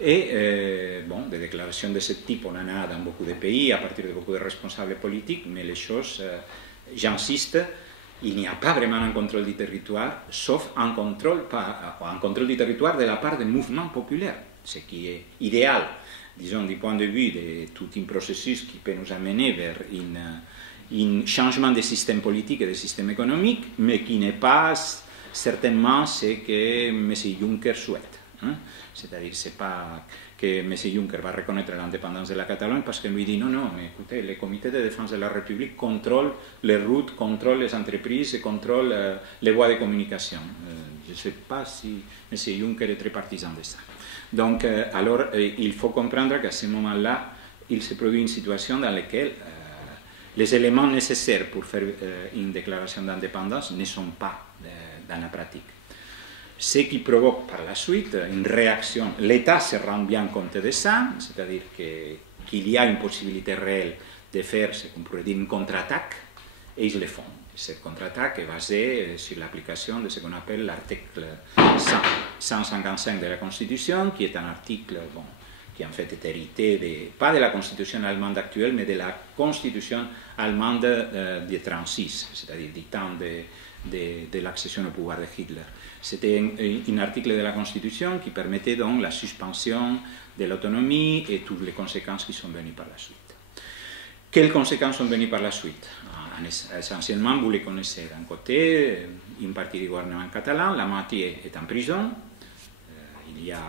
Et bon, des déclarations de ce type, on en a dans beaucoup de pays, à partir de beaucoup de responsables politiques, mais les choses, j'insiste, il n'y a pas vraiment un contrôle du territoire, sauf un contrôle du territoire de la part des mouvements populaires, ce qui est idéal, disons, du point de vue de tout un processus qui peut nous amener vers un changement de système politique et de système économique, mais qui n'est pas certainement ce que M. Juncker souhaite. C'est-à-dire, ce n'est pas que M. Juncker va reconnaître l'indépendance de la Catalogne parce qu'il lui dit non, mais écoutez, le comité de défense de la République contrôle les routes, contrôle les entreprises et contrôle les voies de communication. Je ne sais pas si M. Juncker est très partisan de ça. Donc, alors, il faut comprendre qu'à ce moment-là, il se produit une situation dans laquelle les éléments nécessaires pour faire une déclaration d'indépendance ne sont pas dans la pratique. Ce qui provoque par la suite une réaction. L'État se rend bien compte de ça, c'est-à-dire qu'il y a une possibilité réelle de faire ce qu'on pourrait dire une contre-attaque, et ils le font. Cette contre-attaque est basée sur l'application de ce qu'on appelle l'article 155 de la Constitution, qui est un article qui en fait est hérité pas de la Constitution allemande actuelle, mais de la Constitution allemande de 1936, c'est-à-dire du temps de l'accession au pouvoir de Hitler. C'était un article de la Constitution qui permettait donc la suspension de l'autonomie et toutes les conséquences qui sont venues par la suite. Quelles conséquences sont venues par la suite? Essentiellement, vous les connaissez. D'un côté, une partie du gouvernement catalan, la moitié est en prison. Il y a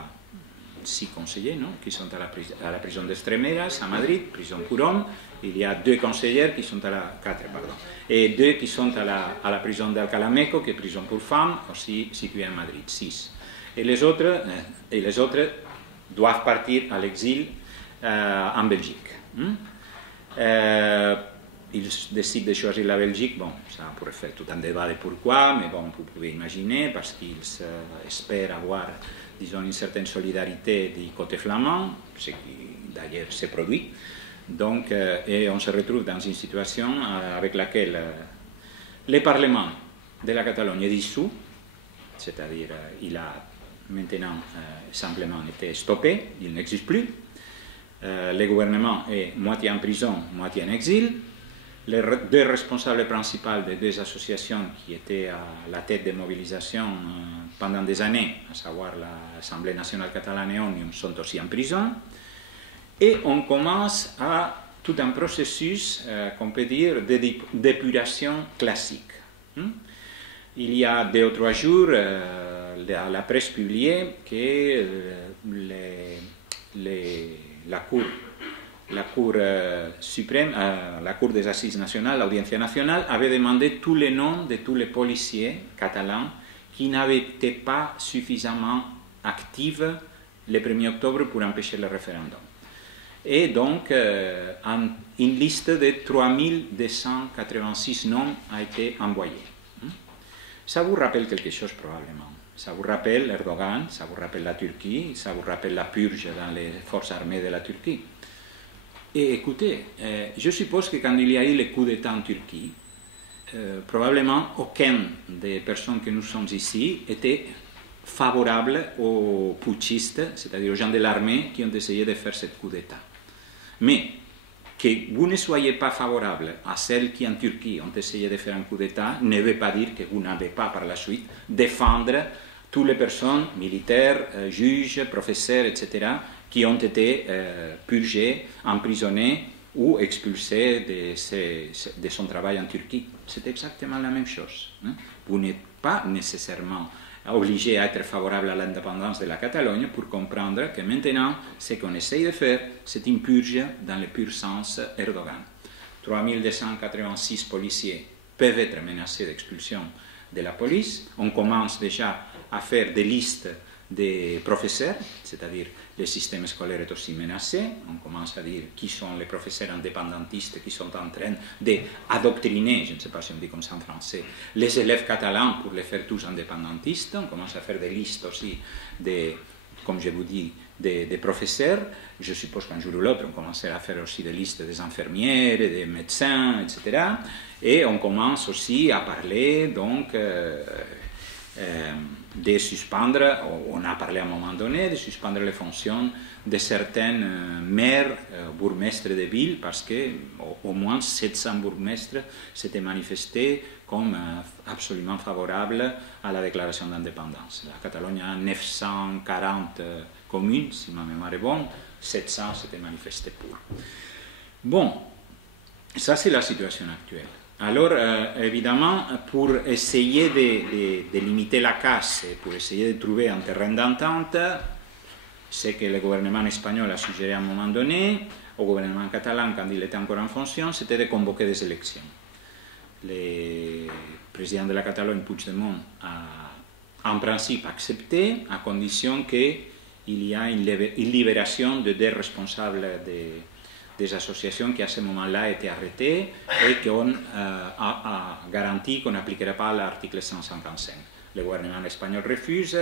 6 conseillers qui sont à la prison d'Estremeras, à Madrid, prison pour hommes. Il y a 2 conseillers qui sont à la... 4, pardon. Et 2 qui sont à la prison d'Alcalá Meco, qui est prison pour femmes, aussi située à Madrid, 6. Et les autres doivent partir à l'exil en Belgique. Ils décident de choisir la Belgique. Bon, ça pourrait faire tout un débat de pourquoi, mais bon, vous pouvez imaginer, parce qu'ils espèrent avoir, disons, une certaine solidarité du côté flamand, ce qui d'ailleurs se produit. Donc, et on se retrouve dans une situation avec laquelle le Parlement de la Catalogne est dissous, c'est-à-dire il a maintenant simplement été stoppé, il n'existe plus. Le gouvernement est moitié en prison, moitié en exil. Les 2 responsables principaux des 2 associations qui étaient à la tête des mobilisations pendant des années, à savoir l'Assemblée nationale catalane et Òmnium, sont aussi en prison. Et on commence à tout un processus, qu'on peut dire, d'épuration classique. Il y a 2 ou 3 jours, la presse publiait que la Cour suprême, la Cour des assises nationales, l'Audiencia nationale, avait demandé tous les noms de tous les policiers catalans qui n'avaient été pas suffisamment actifs le 1er octobre pour empêcher le référendum. Et donc, une liste de 3286 noms a été envoyée. Ça vous rappelle quelque chose probablement. Ça vous rappelle Erdogan, ça vous rappelle la Turquie, ça vous rappelle la purge dans les forces armées de la Turquie. Et écoutez, je suppose que quand il y a eu le coup d'État en Turquie, probablement aucune des personnes que nous sommes ici était favorable aux putschistes, c'est-à-dire aux gens de l'armée qui ont essayé de faire ce coup d'État. Mais que vous ne soyez pas favorable à celles qui en Turquie ont essayé de faire un coup d'État ne veut pas dire que vous n'avez pas par la suite défendre toutes les personnes, militaires, juges, professeurs, etc., qui ont été purgées, emprisonnées ou expulsées de son travail en Turquie. C'est exactement la même chose. Vous n'êtes pas nécessairement obligé à être favorable à l'indépendance de la Catalogne pour comprendre que maintenant, ce qu'on essaye de faire, c'est une purge dans le pur sens Erdogan. 3286 policiers peuvent être menacés d'expulsion de la police. On commence déjà à faire des listes des professeurs, c'est-à-dire le système scolaire est aussi menacé. On commence à dire qui sont les professeurs indépendantistes qui sont en train d'adoctriner, je ne sais pas si on dit comme ça en français, les élèves catalans pour les faire tous indépendantistes. On commence à faire des listes aussi, comme je vous dis, des professeurs. Je suppose qu'un jour ou l'autre, on commencera à faire aussi des listes des infirmières, des médecins, etc. Et on commence aussi à parler, donc, de suspendre, on a parlé à un moment donné, de suspendre les fonctions de certaines maires, bourgmestres de villes, parce qu'au moins 700 bourgmestres s'étaient manifestés comme absolument favorables à la déclaration d'indépendance. La Catalogne a 940 communes, si ma mémoire est bonne, 700 s'étaient manifestés pour. Bon, ça c'est la situation actuelle. Alors, évidemment, pour essayer de limiter la casse et pour essayer de trouver un terrain d'entente, ce que le gouvernement espagnol a suggéré à un moment donné, au gouvernement catalan, quand il était encore en fonction, c'était de convoquer des élections. Le président de la Catalogne, Puigdemont, a en principe accepté à condition qu'il y a une libération de deux responsables des associations qui à ce moment-là étaient arrêtés et qu'on a garanti qu'on n'appliquerait pas l'article 155. Le gouvernement espagnol refuse,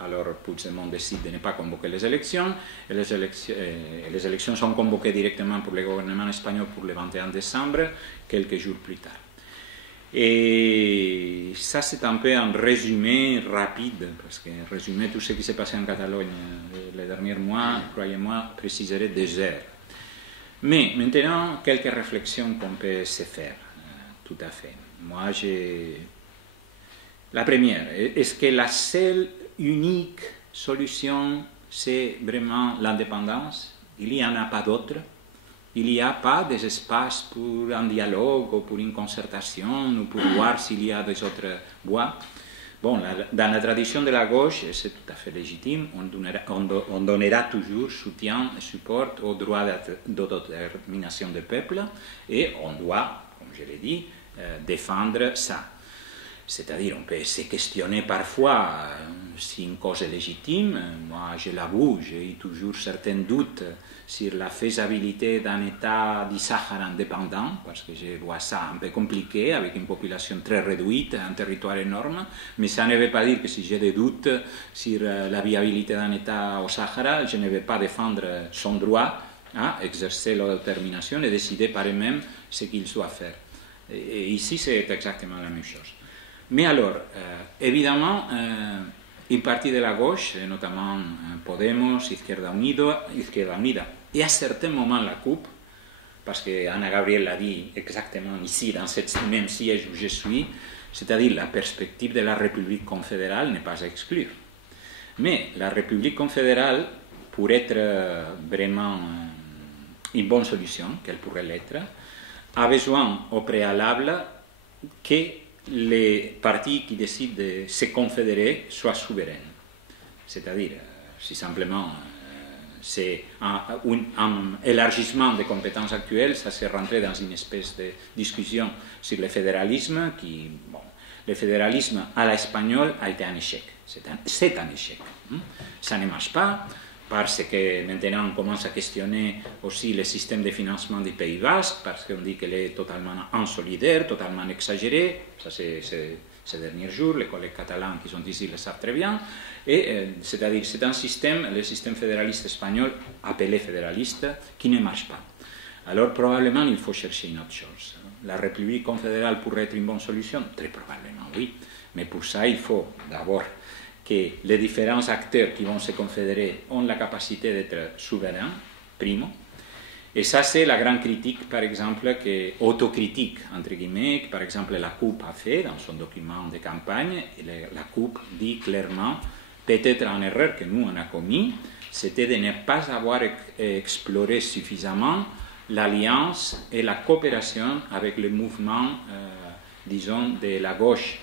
alors Puigdemont décide de ne pas convoquer les élections, et les élections sont convoquées directement pour le gouvernement espagnol pour le 21 décembre, quelques jours plus tard. Et ça, c'est un peu un résumé rapide, parce que résumer tout ce qui s'est passé en Catalogne les derniers mois, croyez-moi, préciserait des heures. Mais maintenant, quelques réflexions qu'on peut se faire, tout à fait. Moi, la première, est-ce que la seule, unique solution, c'est vraiment l'indépendance? Il n'y en a pas d'autre? Il n'y a pas des espaces pour un dialogue ou pour une concertation ou pour voir s'il y a des autres voies? Bon, dans la tradition de la gauche, c'est tout à fait légitime, on donnera toujours soutien et support au droit d'autodétermination du peuple et on doit, comme je l'ai dit, défendre ça. C'est-à-dire, on peut se questionner parfois si une cause est légitime. Moi, je l'avoue, j'ai eu toujours certains doutes sur la faisabilité d'un État du Sahara indépendant, parce que je vois ça un peu compliqué, avec une population très réduite, un territoire énorme. Mais ça ne veut pas dire que si j'ai des doutes sur la viabilité d'un État au Sahara, je ne vais pas défendre son droit à exercer l'autodétermination et décider par eux-mêmes ce qu'ils doivent faire. Et ici, c'est exactement la même chose. Mais alors, évidemment, une partie de la gauche, notamment Podemos, Izquierda Unida, et à certains moments la CUP, parce que Anna Gabriel l'a dit exactement ici, dans ce même siège où je suis, c'est-à-dire la perspective de la République confédérale n'est pas à exclure. Mais la République confédérale, pour être vraiment une bonne solution, qu'elle pourrait l'être, a besoin au préalable que les partis qui décident de se confédérer soient souverains. C'est-à-dire, si simplement c'est un élargissement des compétences actuelles, ça s'est rentré dans une espèce de discussion sur le fédéralisme qui, bon, le fédéralisme à l'espagnol a été un échec. C'est un échec. Ça ne marche pas, parce que maintenant on commence à questionner aussi le système de financement du Pays Basque, parce qu'on dit qu'il est totalement insolidaire, totalement exagéré. Ça, c'est ces derniers jours, les collègues catalans qui sont ici le savent très bien. Et c'est-à-dire c'est un système, le système fédéraliste espagnol, appelé fédéraliste, qui ne marche pas. Alors probablement il faut chercher une autre chose. La République confédérale pourrait être une bonne solution? Très probablement oui, mais pour ça il faut d'abord que les différents acteurs qui vont se confédérer ont la capacité d'être souverains, primo. Et ça, c'est la grande critique, par exemple, autocritique, entre guillemets, que par exemple la CUP a fait dans son document de campagne. Et la CUP dit clairement, peut-être une erreur que nous on a commis, c'était de ne pas avoir exploré suffisamment l'alliance et la coopération avec le mouvement, disons, de la gauche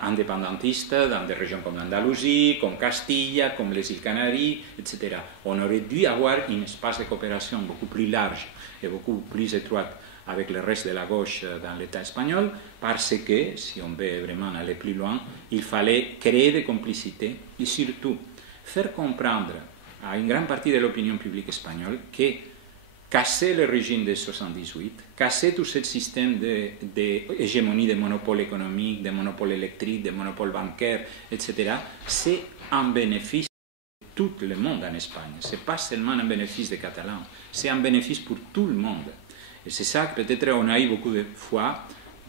indépendantiste dans des régions comme l'Andalousie, comme Castilla, comme les îles Canaries, etc. On aurait dû avoir un espace de coopération beaucoup plus large et beaucoup plus étroit avec le reste de la gauche dans l'État espagnol, parce que, si on veut vraiment aller plus loin, il fallait créer des complicités et surtout faire comprendre à une grande partie de l'opinion publique espagnole que casser le régime de 78, casser tout ce système d'hégémonie des monopoles économiques, des monopoles électriques, des monopoles bancaires, etc., c'est un bénéfice de tout le monde en Espagne. Ce n'est pas seulement un bénéfice des Catalans, c'est un bénéfice pour tout le monde. Et c'est ça que peut-être on a eu beaucoup de fois,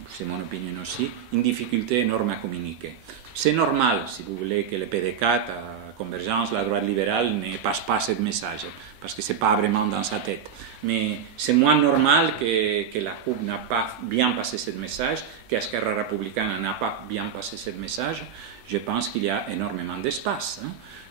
c'est mon opinion aussi, une difficulté énorme à communiquer. C'est normal, si vous voulez, que le PDCAT, la Convergence, la droite libérale ne passe pas ce message, parce que ce n'est pas vraiment dans sa tête. Mais c'est moins normal que la CUP n'a pas bien passé ce message, qu'Esquerra Republicana n'a pas bien passé ce message. Je pense qu'il y a énormément d'espace.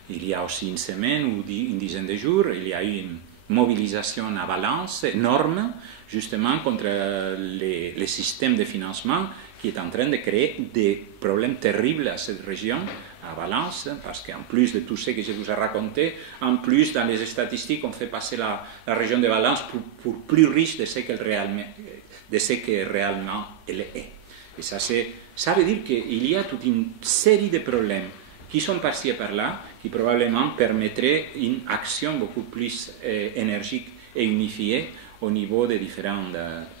Il y a aussi une semaine ou une dizaine de jours, il y a eu une mobilisation à Valence énorme, justement contre les systèmes de financement qui est en train de créer des problèmes terribles à cette région, à Valence, parce qu'en plus de tout ce que je vous ai raconté, en plus, dans les statistiques, on fait passer la région de Valence pour plus riche de ce que réellement elle est. Et ça veut dire qu'il y a toute une série de problèmes qui sont par-ci et par-là, qui probablement permettraient une action beaucoup plus énergique et unifiée au niveau des différentes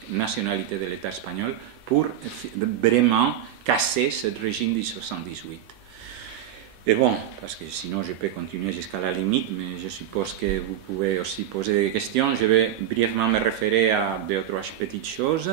nationalités de l'État espagnol pour vraiment casser ce régime du 78. Et bon, parce que sinon je peux continuer jusqu'à la limite, mais je suppose que vous pouvez aussi poser des questions. Je vais brièvement me référer à deux ou trois petites choses.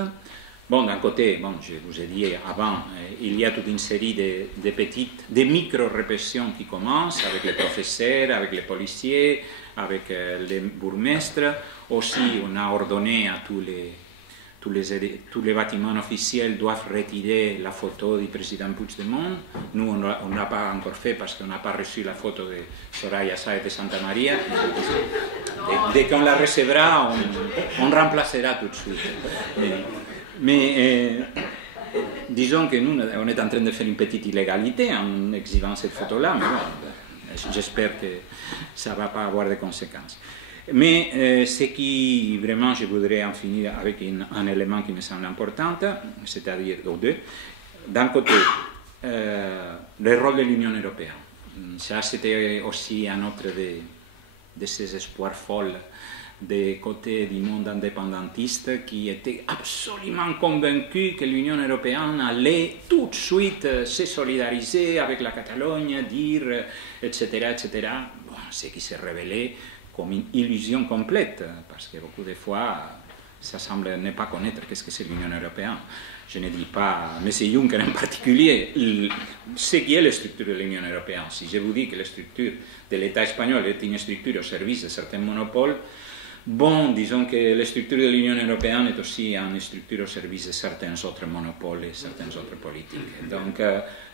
Bon, d'un côté, bon, je vous ai dit avant, il y a toute une série de micro-répressions qui commencent avec les professeurs, avec les policiers, avec les bourgmestres. Aussi, on a ordonné à tous les bâtiments officiels doivent retirer la photo du président Puigdemont. Nous, on ne l'a pas encore fait parce qu'on n'a pas reçu la photo de Soraya Sáez de Santa Maria. Dès qu'on la recevra, on remplacera tout de suite. Mais disons que nous, on est en train de faire une petite illégalité en exhibant cette photo-là, mais bon, j'espère que ça ne va pas avoir de conséquences. Mais ce qui, vraiment, je voudrais en finir avec un élément qui me semble important, c'est-à-dire deux. D'un côté, le rôle de l'Union européenne. Ça, c'était aussi un autre de ces espoirs folles des côtés du monde indépendantiste qui était absolument convaincu que l'Union européenne allait tout de suite se solidariser avec la Catalogne, dire, etc., etc. Bon, ce qui s'est révélé comme une illusion complète, parce que beaucoup de fois, ça semble ne pas connaître qu'est-ce que c'est l'Union européenne. Je ne dis pas, M. Juncker en particulier, ce qui est la structure de l'Union européenne. Si je vous dis que la structure de l'État espagnol est une structure au service de certains monopoles, bon, disons que la structure de l'Union européenne est aussi une structure au service de certains autres monopoles et certaines autres politiques. Donc,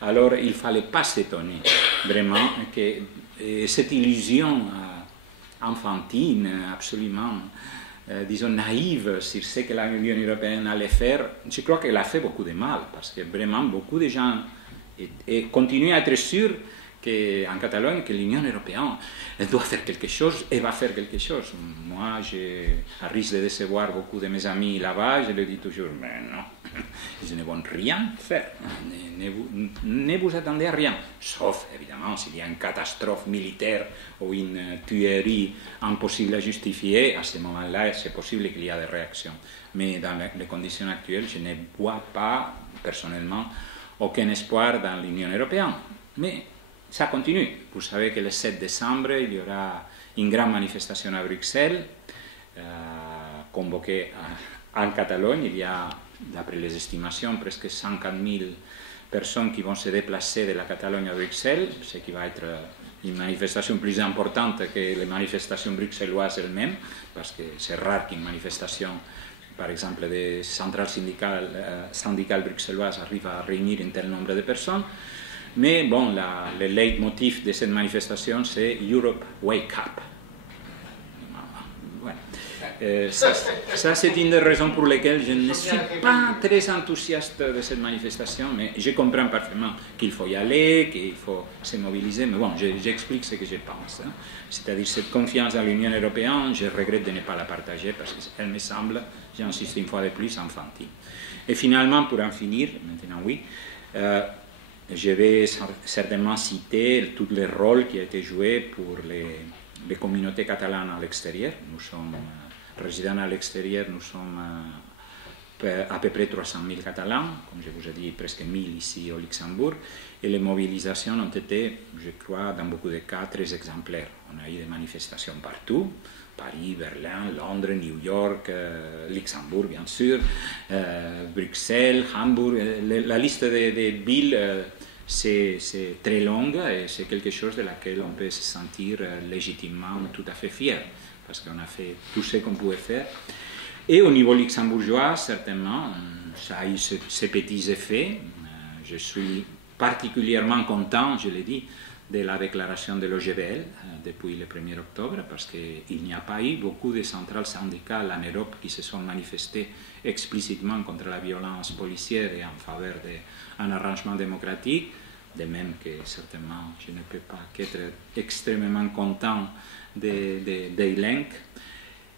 alors, il ne fallait pas s'étonner, vraiment, que cette illusion enfantine, absolument, disons, naïve sur ce que l'Union européenne allait faire, je crois qu'elle a fait beaucoup de mal, parce que vraiment, beaucoup de gens continuent à être sûrs en Catalogne, que l'Union européenne doit faire quelque chose et va faire quelque chose. Moi, à risque de décevoir beaucoup de mes amis là-bas, je leur dis toujours, mais non, ils ne vont rien faire. Ne vous attendez à rien, sauf évidemment s'il y a une catastrophe militaire ou une tuerie impossible à justifier, à ce moment-là, c'est possible qu'il y ait des réactions. Mais dans les conditions actuelles, je ne vois pas, personnellement, aucun espoir dans l'Union européenne. Mais ça continue. Vous savez que le 7 décembre, il y aura une grande manifestation à Bruxelles, convoquée en Catalogne. Il y a, d'après les estimations, presque 50 000 personnes qui vont se déplacer de la Catalogne à Bruxelles, ce qui va être une manifestation plus importante que les manifestations bruxelloises elles-mêmes, parce que c'est rare qu'une manifestation, par exemple, des centrales syndicales bruxelloises arrive à réunir un tel nombre de personnes. Mais bon, le leitmotiv de cette manifestation, c'est Europe Wake Up. Voilà. Ça, c'est une des raisons pour lesquelles je ne suis pas très enthousiaste de cette manifestation, mais je comprends parfaitement qu'il faut y aller, qu'il faut se mobiliser, mais bon, j'explique ce que je pense. Hein. C'est-à-dire cette confiance dans l'Union européenne, je regrette de ne pas la partager parce qu'elle me semble, j'insiste une fois de plus, enfantine. Et finalement, pour en finir, maintenant oui, je vais certainement citer tous les rôles qui ont été joués pour les communautés catalanes à l'extérieur. Nous sommes résidents à l'extérieur, nous sommes à peu près 300 000 Catalans, comme je vous ai dit, presque 1000 ici au Luxembourg, et les mobilisations ont été, je crois, dans beaucoup de cas, très exemplaires. On a eu des manifestations partout, Paris, Berlin, Londres, New York, Luxembourg, bien sûr, Bruxelles, Hambourg. La liste des villes, c'est très longue et c'est quelque chose de laquelle on peut se sentir légitimement tout à fait fier, parce qu'on a fait tout ce qu'on pouvait faire. Et au niveau luxembourgeois, certainement, ça a eu ces petits effets. Je suis particulièrement content, je l'ai dit, de la déclaration de l'OGBL depuis le 1er octobre, parce qu'il n'y a pas eu beaucoup de centrales syndicales en Europe qui se sont manifestées explicitement contre la violence policière et en faveur d'un arrangement démocratique, de même que certainement je ne peux pas qu'être extrêmement content des LENC,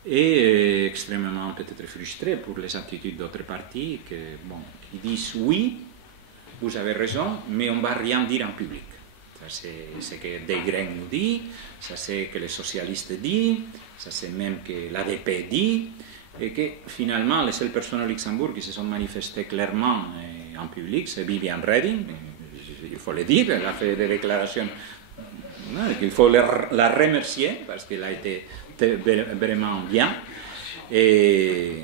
et extrêmement peut-être frustré pour les attitudes d'autres partis qui disent oui, vous avez raison, mais on ne va rien dire en public. Ça, c'est ce que Desgraines nous dit, ça, c'est que les socialistes disent, ça, c'est même que l'ADP dit, et que finalement, les seules personnes au Luxembourg qui se sont manifestées clairement en public, c'est Viviane Reding, il faut le dire, elle a fait des déclarations, il faut la remercier, parce qu'elle a été vraiment bien, et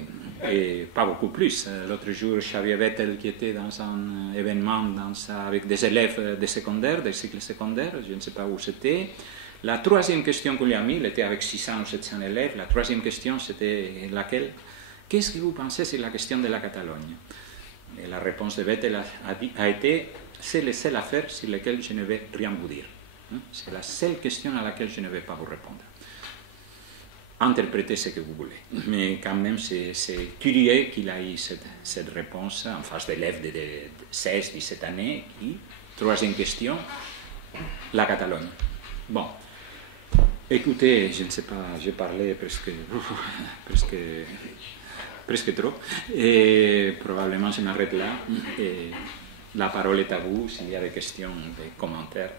pas beaucoup plus. L'autre jour, Xavier Vettel, qui était dans un événement avec des élèves de secondaire, des cycles secondaires, je ne sais pas où c'était. La troisième question qu'on lui a mis, il était avec 600 ou 700 élèves, la troisième question c'était laquelle? Qu'est-ce que vous pensez sur la question de la Catalogne? Et la réponse de Vettel a été, c'est la seule affaire sur laquelle je ne vais rien vous dire. C'est la seule question à laquelle je ne vais pas vous répondre. Interprétez ce que vous voulez. Mais quand même, c'est curieux qu'il a eu cette réponse en face d'élèves de 16-17 années qui, troisième question, la Catalogne. Bon, écoutez, je ne sais pas, j'ai parlé presque trop, et probablement je m'arrête là, et la parole est à vous s'il y a des questions, des commentaires.